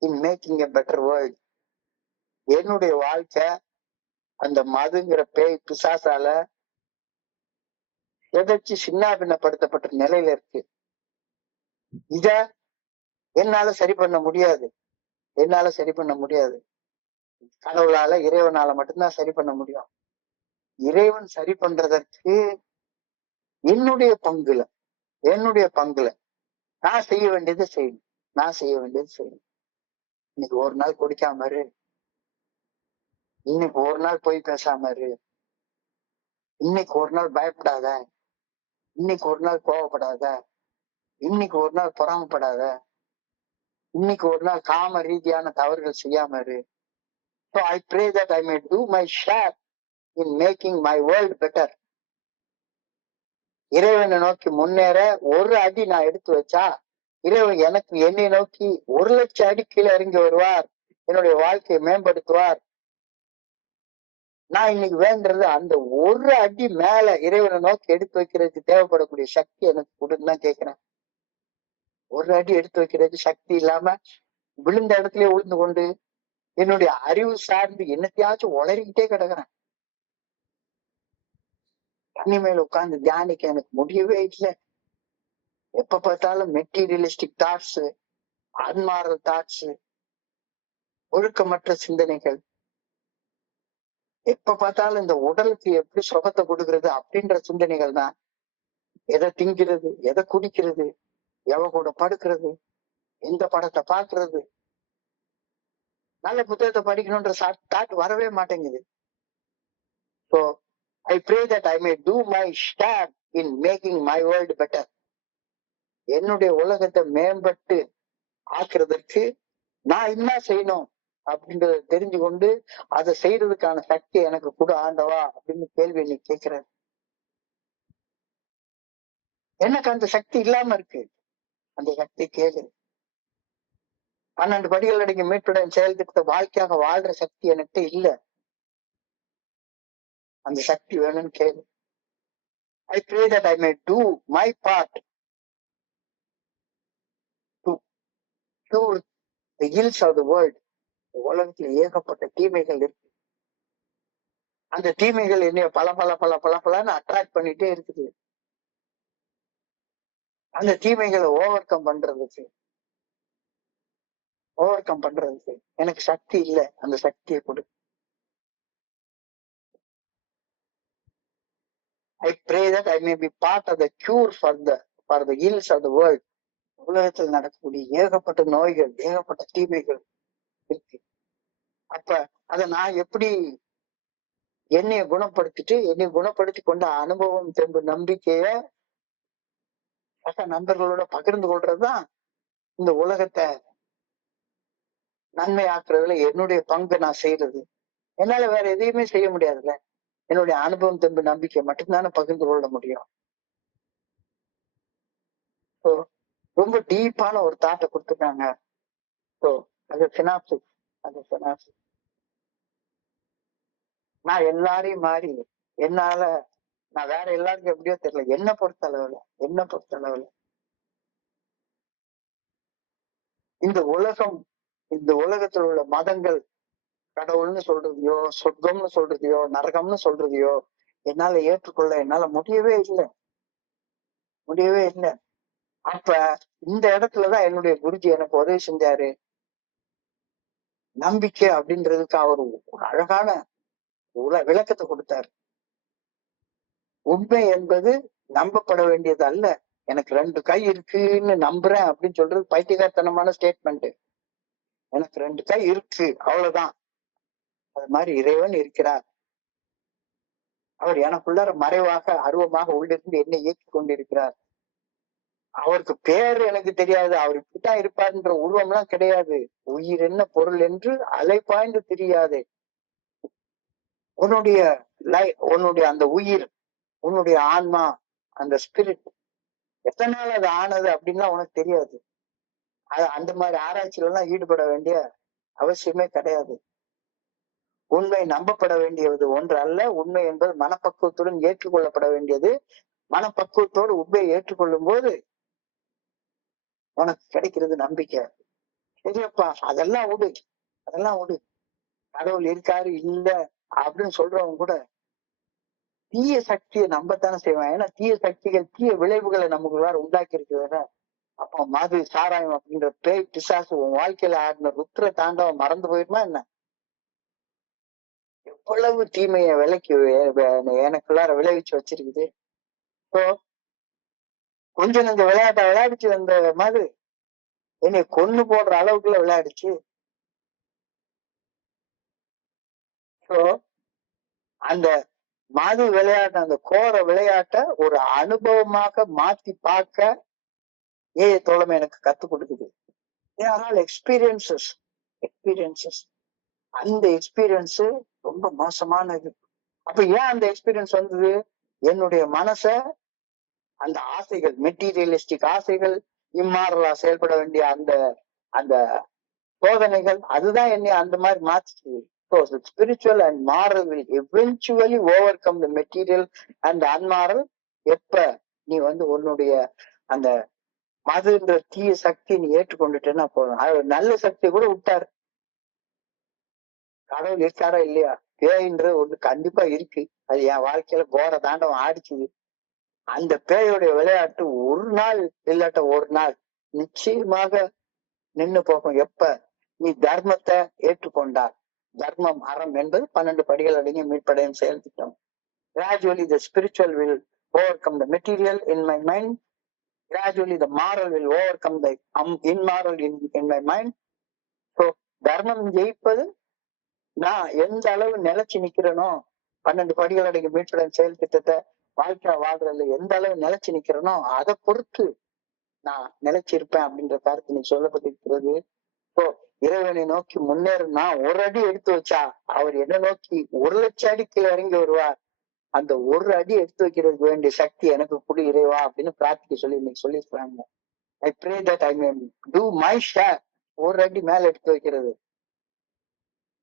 in making a better world. என்னுடைய வாழ்க்கை அந்த மதுங்கிற பேய் பிசாசால எதாச்சும் சின்ன பின்னப்படுத்தப்பட்ட நிலையில இருக்கு. இத என்னால சரி பண்ண முடியாது. கடவுளால, இறைவனால மட்டும்தான் சரி பண்ண முடியும். இறைவன் சரி பண்றதற்கு என்னுடைய பங்குல நான் செய்ய வேண்டியது செய்யணும். இன்னைக்கு ஒரு நாள் குடிக்காம இரு, இன்னைக்கு ஒரு நாள் போய் பேசாம இரு, இன்னைக்கு ஒரு நாள் பயப்படாத, இன்னைக்கு ஒரு நாள் கோவப்படாத, இன்னைக்கு ஒரு நாள் பொறாமப்படாத, இன்னைக்கு ஒரு நாள் காம ரீதியான தவறுகள் செய்யாம இரு. So I pray that I may do my share in making my world better. இறைவனை நோக்கி முன்னேற ஒரு அடி நான் எடுத்து வச்சா இறைவன் எனக்கு என்னை நோக்கி 1,00,000 அடி கீழே இறங்கி வருவார், என்னுடைய வாழ்க்கையை மேம்படுத்துவார். நான் இன்னைக்கு வேண்டது அந்த ஒரு அடி மேல இறைவனை நோக்கி எடுத்து வைக்கிறதுக்கு தேவைப்படக்கூடிய சக்தி எனக்கு கொடுன்னு தான் கேட்கிறேன். ஒரு அடி எடுத்து வைக்கிறதுக்கு சக்தி இல்லாம விழுந்த இடத்துலயே விழுந்து கொண்டு என்னுடைய அறிவு சார்ந்து என்னத்தையாச்சும் உளறிக்கிட்டே கிடக்குறேன். தண்ணி மேல உட்கார்ந்து தியானிக்க எனக்கு முடியவே இல்லை. எப்ப பார்த்தாலும் மெட்டீரியலிஸ்டிக் தாட்ஸ், அன்மாரல் தாட்ஸ், ஒழுக்கமற்ற சிந்தனைகள். எப்ப பார்த்தாலும் இந்த உடலுக்கு எப்படி சுகத்தை கொடுக்கறது அப்படின்ற சிந்தனைகள் தான். எதை திங்கிறது, எதை குடிக்கிறது, எவ கூட படுக்கிறது, எந்த படத்தை பாக்குறது, நல்ல புத்தகத்தை படிக்கணும்ன்ற தாட் வரவே மாட்டேங்குது. So I pray that I may do my share in making my world better. என்னுடைய உலகத்தை மேம்பட்டு ஆக்குறதற்கு நான் என்ன செய்யணும் அப்படின்றத தெரிஞ்சு கொண்டு அதை செய்யறதுக்கான சக்தி எனக்கு கூட ஆண்டவா அப்படின்னு கேள்வி நீ கேட்கிற. எனக்கு அந்த சக்தி இல்லாம இருக்கு. அந்த சக்தி கேளு. 12 படிகள் அடங்கிய மீட்புடன் செயல் திட்டத்தை வாழ்க்கையாக வாழ்ற சக்தி எனக்கு இல்ல. அந்த சக்தி வேணும்னு கேளு. I pray that I may do my part cure the ills of the world. உலகத்துல ஏகப்பட்ட தீமைகள் இருக்கு. அந்த தீமைகள் என்னைய பலன்னு அட்ராக்ட் பண்ணிட்டே இருக்குது. அந்த தீமைகளை ஓவர் கம் பண்றதுக்கு எனக்கு சக்தி இல்ல. அந்த சக்தியை கொடு. I pray that I may be part of the cure for the ills of the world. உலகத்தில் நடக்கக்கூடிய ஏகப்பட்ட நோய்கள், ஏகப்பட்ட தீமைகள் இருக்கு. அப்ப அதை நான் எப்படி என்னைய குணப்படுத்தி கொண்ட அனுபவம், தெம்பு, நம்பிக்கைய நண்பர்களோட பகிர்ந்து கொள்றதுதான் இந்த உலகத்தை நன்மை ஆக்குறதுல என்னுடைய பங்கு நான் செய்யறது. என்னால வேற எதையுமே செய்ய முடியாதுல்ல. என்னுடைய அனுபவம், தெம்பு, நம்பிக்கை மட்டும்தானே பகிர்ந்து கொள்ள முடியும். ரொம்ப டீப்பான ஒரு தாட்டை கொடுத்துருக்காங்க. அது சினாப்சிஸ். நான் எல்லாரையும் மாறி என்னால நான் வேற எல்லாருக்கும் எப்படியோ தெரியல, என்ன பொறுத்த அளவுல இந்த உலகத்தில் உள்ள மதங்கள் கடவுள்னு சொல்றதையோ, சொர்க்கம்னு சொல்றதையோ, நரகம்னு சொல்றதையோ என்னால ஏற்றுக்கொள்ள என்னால முடியவே இல்லை. அப்ப இந்த இடத்துலதான் என்னுடைய குருஜி எனக்கு உதவி செஞ்சாரு. நம்பிக்கை அப்படின்றதுக்கு அவர் ஒரு அழகான விளக்கத்தை கொடுத்தாரு. உண்மை என்பது நம்பப்பட வேண்டியது அல்ல. எனக்கு 2 கை இருக்குன்னு நம்புறேன் அப்படின்னு சொல்றது பைத்தியகாரத்தனமான ஸ்டேட்மெண்ட். எனக்கு 2 கை இருக்கு, அவ்வளவுதான். அது மாதிரி இறைவன் இருக்கிறார். அவர் எனக்குள்ளார மறைவாக அருவமாக உள்ளிருந்து என்னை இயக்கி கொண்டிருக்கிறார். அவருக்கு பேர் எனக்கு தெரியாது, அவர் இப்படித்தான் இருப்பாருன்ற உருவம்லாம் கிடையாது. உயிர் என்ன பொருள் என்று அலைப்பாய்ந்து தெரியாது. உன்னுடைய அந்த உயிர், உன்னுடைய ஆன்மா, அந்த ஸ்பிரிட் எத்தனை நாள் அது ஆனது அப்படின்னா உனக்கு தெரியாது. அந்த மாதிரி ஆராய்ச்சியில எல்லாம் ஈடுபட வேண்டிய அவசியமே கிடையாது. உண்மை நம்பப்பட வேண்டியது ஒன்று அல்ல. உண்மை என்பது மனப்பக்குவத்துடன் ஏற்றுக்கொள்ளப்பட வேண்டியது. மனப்பக்குவத்தோடு உண்மையை ஏற்றுக்கொள்ளும் போது உனக்கு கிடைக்கிறது நம்பிக்கை. சரியப்பா, அதெல்லாம் விடு. கடவுள் இருக்காரு இல்ல அப்படின்னு சொல்றவங்க கூட தீய சக்தியை நம்பத்தானே செய்வான். ஏன்னா தீய சக்திகள் தீய விளைவுகளை நமக்கு உண்டாக்கி இருக்கிறத. அப்போ மது, சாராயம் அப்படின்ற பேய் பிசாசு உன் வாழ்க்கையில ஆடின ருத்ர தாண்டவம் மறந்து போயிருமா என்ன? எவ்வளவு தீமைய விலைக்கு எனக்குள்ளார விளைவிச்சு வச்சிருக்குது. கொஞ்சம் இந்த விளையாட்டை விளையாடிச்சு வந்த மாதிரி என்னை கொன்னு போடுற அளவுக்குள்ள விளையாடிச்சு. அந்த மது விளையாட்டு, அந்த கோர விளையாட்டை ஒரு அனுபவமாக மாத்தி பார்க்க தோழமை எனக்கு கத்து கொடுக்குது. எக்ஸ்பீரியன்சஸ். அந்த எக்ஸ்பீரியன்ஸ் ரொம்ப மோசமானது. அப்ப ஏன் அந்த எக்ஸ்பீரியன்ஸ் வந்தது? என்னுடைய மனச அந்த ஆசைகள், மெட்டீரியலிஸ்டிக் ஆசைகள், இம்மாரலா செயல்பட வேண்டிய அந்த சோதனைகள், அதுதான் என்னை அந்த மாதிரி மாத்திச்சு. So the spiritual and moral will eventually overcome the material and the unmoral. எப்ப நீ உன்னுடைய அந்த மதுன்ற தீய சக்தி நீ ஏற்றுக்கொண்டுட்டேன்னா போதும். அது நல்ல சக்தி கூட விட்டாரு. கடவுள் இருக்காரா இல்லையா? பேயின்ற ஒண்ணு கண்டிப்பா இருக்கு. அது என் வாழ்க்கையில கோர தாண்டவம் ஆடிச்சுது. அந்த பேயோடைய விளையாட்டு ஒரு நாள் இல்லாட்ட ஒரு நாள் நிச்சயமாக நின்னு போகும். எப்ப நீ தர்மத்தை ஏற்றுக்கொண்டார். தர்மம், அறம் என்பது 12 படிகள் அடங்கிய மீட்படையும் செயல் திட்டம். Gradually the spiritual will overcome the material in my mind. Gradually the moral will overcome the immoral in my mind. So தர்மம் ஜெயிப்பது நான் எந்த அளவு நிலைச்சு நிக்கிறேனோ, 12 படிகள் அடங்கிய மீட்படையும் செயல் திட்டத்தை வாழ்க்கை வாழ்றதுல எந்த அளவு நிலைச்சு நிக்கிறேனோ அதை பொறுத்து நான் நிலைச்சிருப்பேன் அப்படின்ற கருத்து நீ சொல்லப்பட்டிருக்கிறது. இறைவனை நோக்கி முன்னேறுனா ஒரு அடி எடுத்து வச்சா அவர் என்ன நோக்கி 1,00,000 அடி கீழே இறங்கி வருவார். அந்த ஒரு அடி எடுத்து வைக்கிறதுக்கு வேண்டிய சக்தி எனக்கு கொடு இறைவா அப்படின்னு பிரார்த்திக்க சொல்லி இன்னைக்கு சொல்லியிருக்காங்க. I pray that I may do my share. ஒரு அடி மேல எடுத்து வைக்கிறது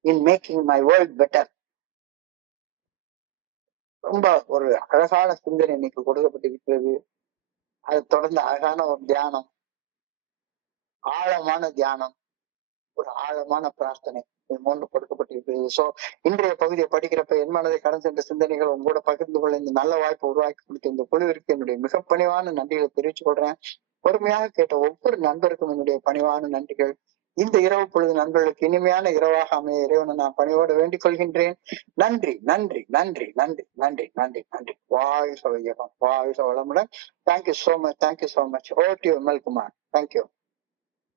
in making my world better. ரொம்ப ஒரு அழகான சிந்தனை இன்னைக்கு கொடுக்கப்பட்டிருக்கிறது. அது தொடர்ந்து அழகான ஒரு தியானம். ஆழமான தியானம், ஒரு ஆழமான பிரார்த்தனை மூன்று கொடுக்கப்பட்டிருக்கிறது. சோ இன்றைய பகுதியை படிக்கிறப்ப என் மனதை கடந்து சென்ற சிந்தனைகள் உங்களோட பகிர்ந்து கொள்ள இந்த நல்ல வாய்ப்பை உருவாக்கி கொடுத்த இந்த குழுவிற்கு என்னுடைய மிக பணிவான நன்றிகளை தெரிவித்துக் கொள்றேன். பொறுமையாக கேட்ட ஒவ்வொரு நண்பருக்கும் என்னுடைய பணிவான நன்றிகள். இந்த இரவு பொழுது நண்பர்களுக்கு இனிமையான இரவாக அமைய இறைவனை நான் பணியோடு வேண்டிக் கொள்கின்றேன். நன்றி நன்றி நன்றி நன்றி நன்றி நன்றி நன்றி. வாழ்க வையகம், வாழ்க வளமுடன். Thank you so much, thank you so much. Over to you, Vimal Kumar. Thank you.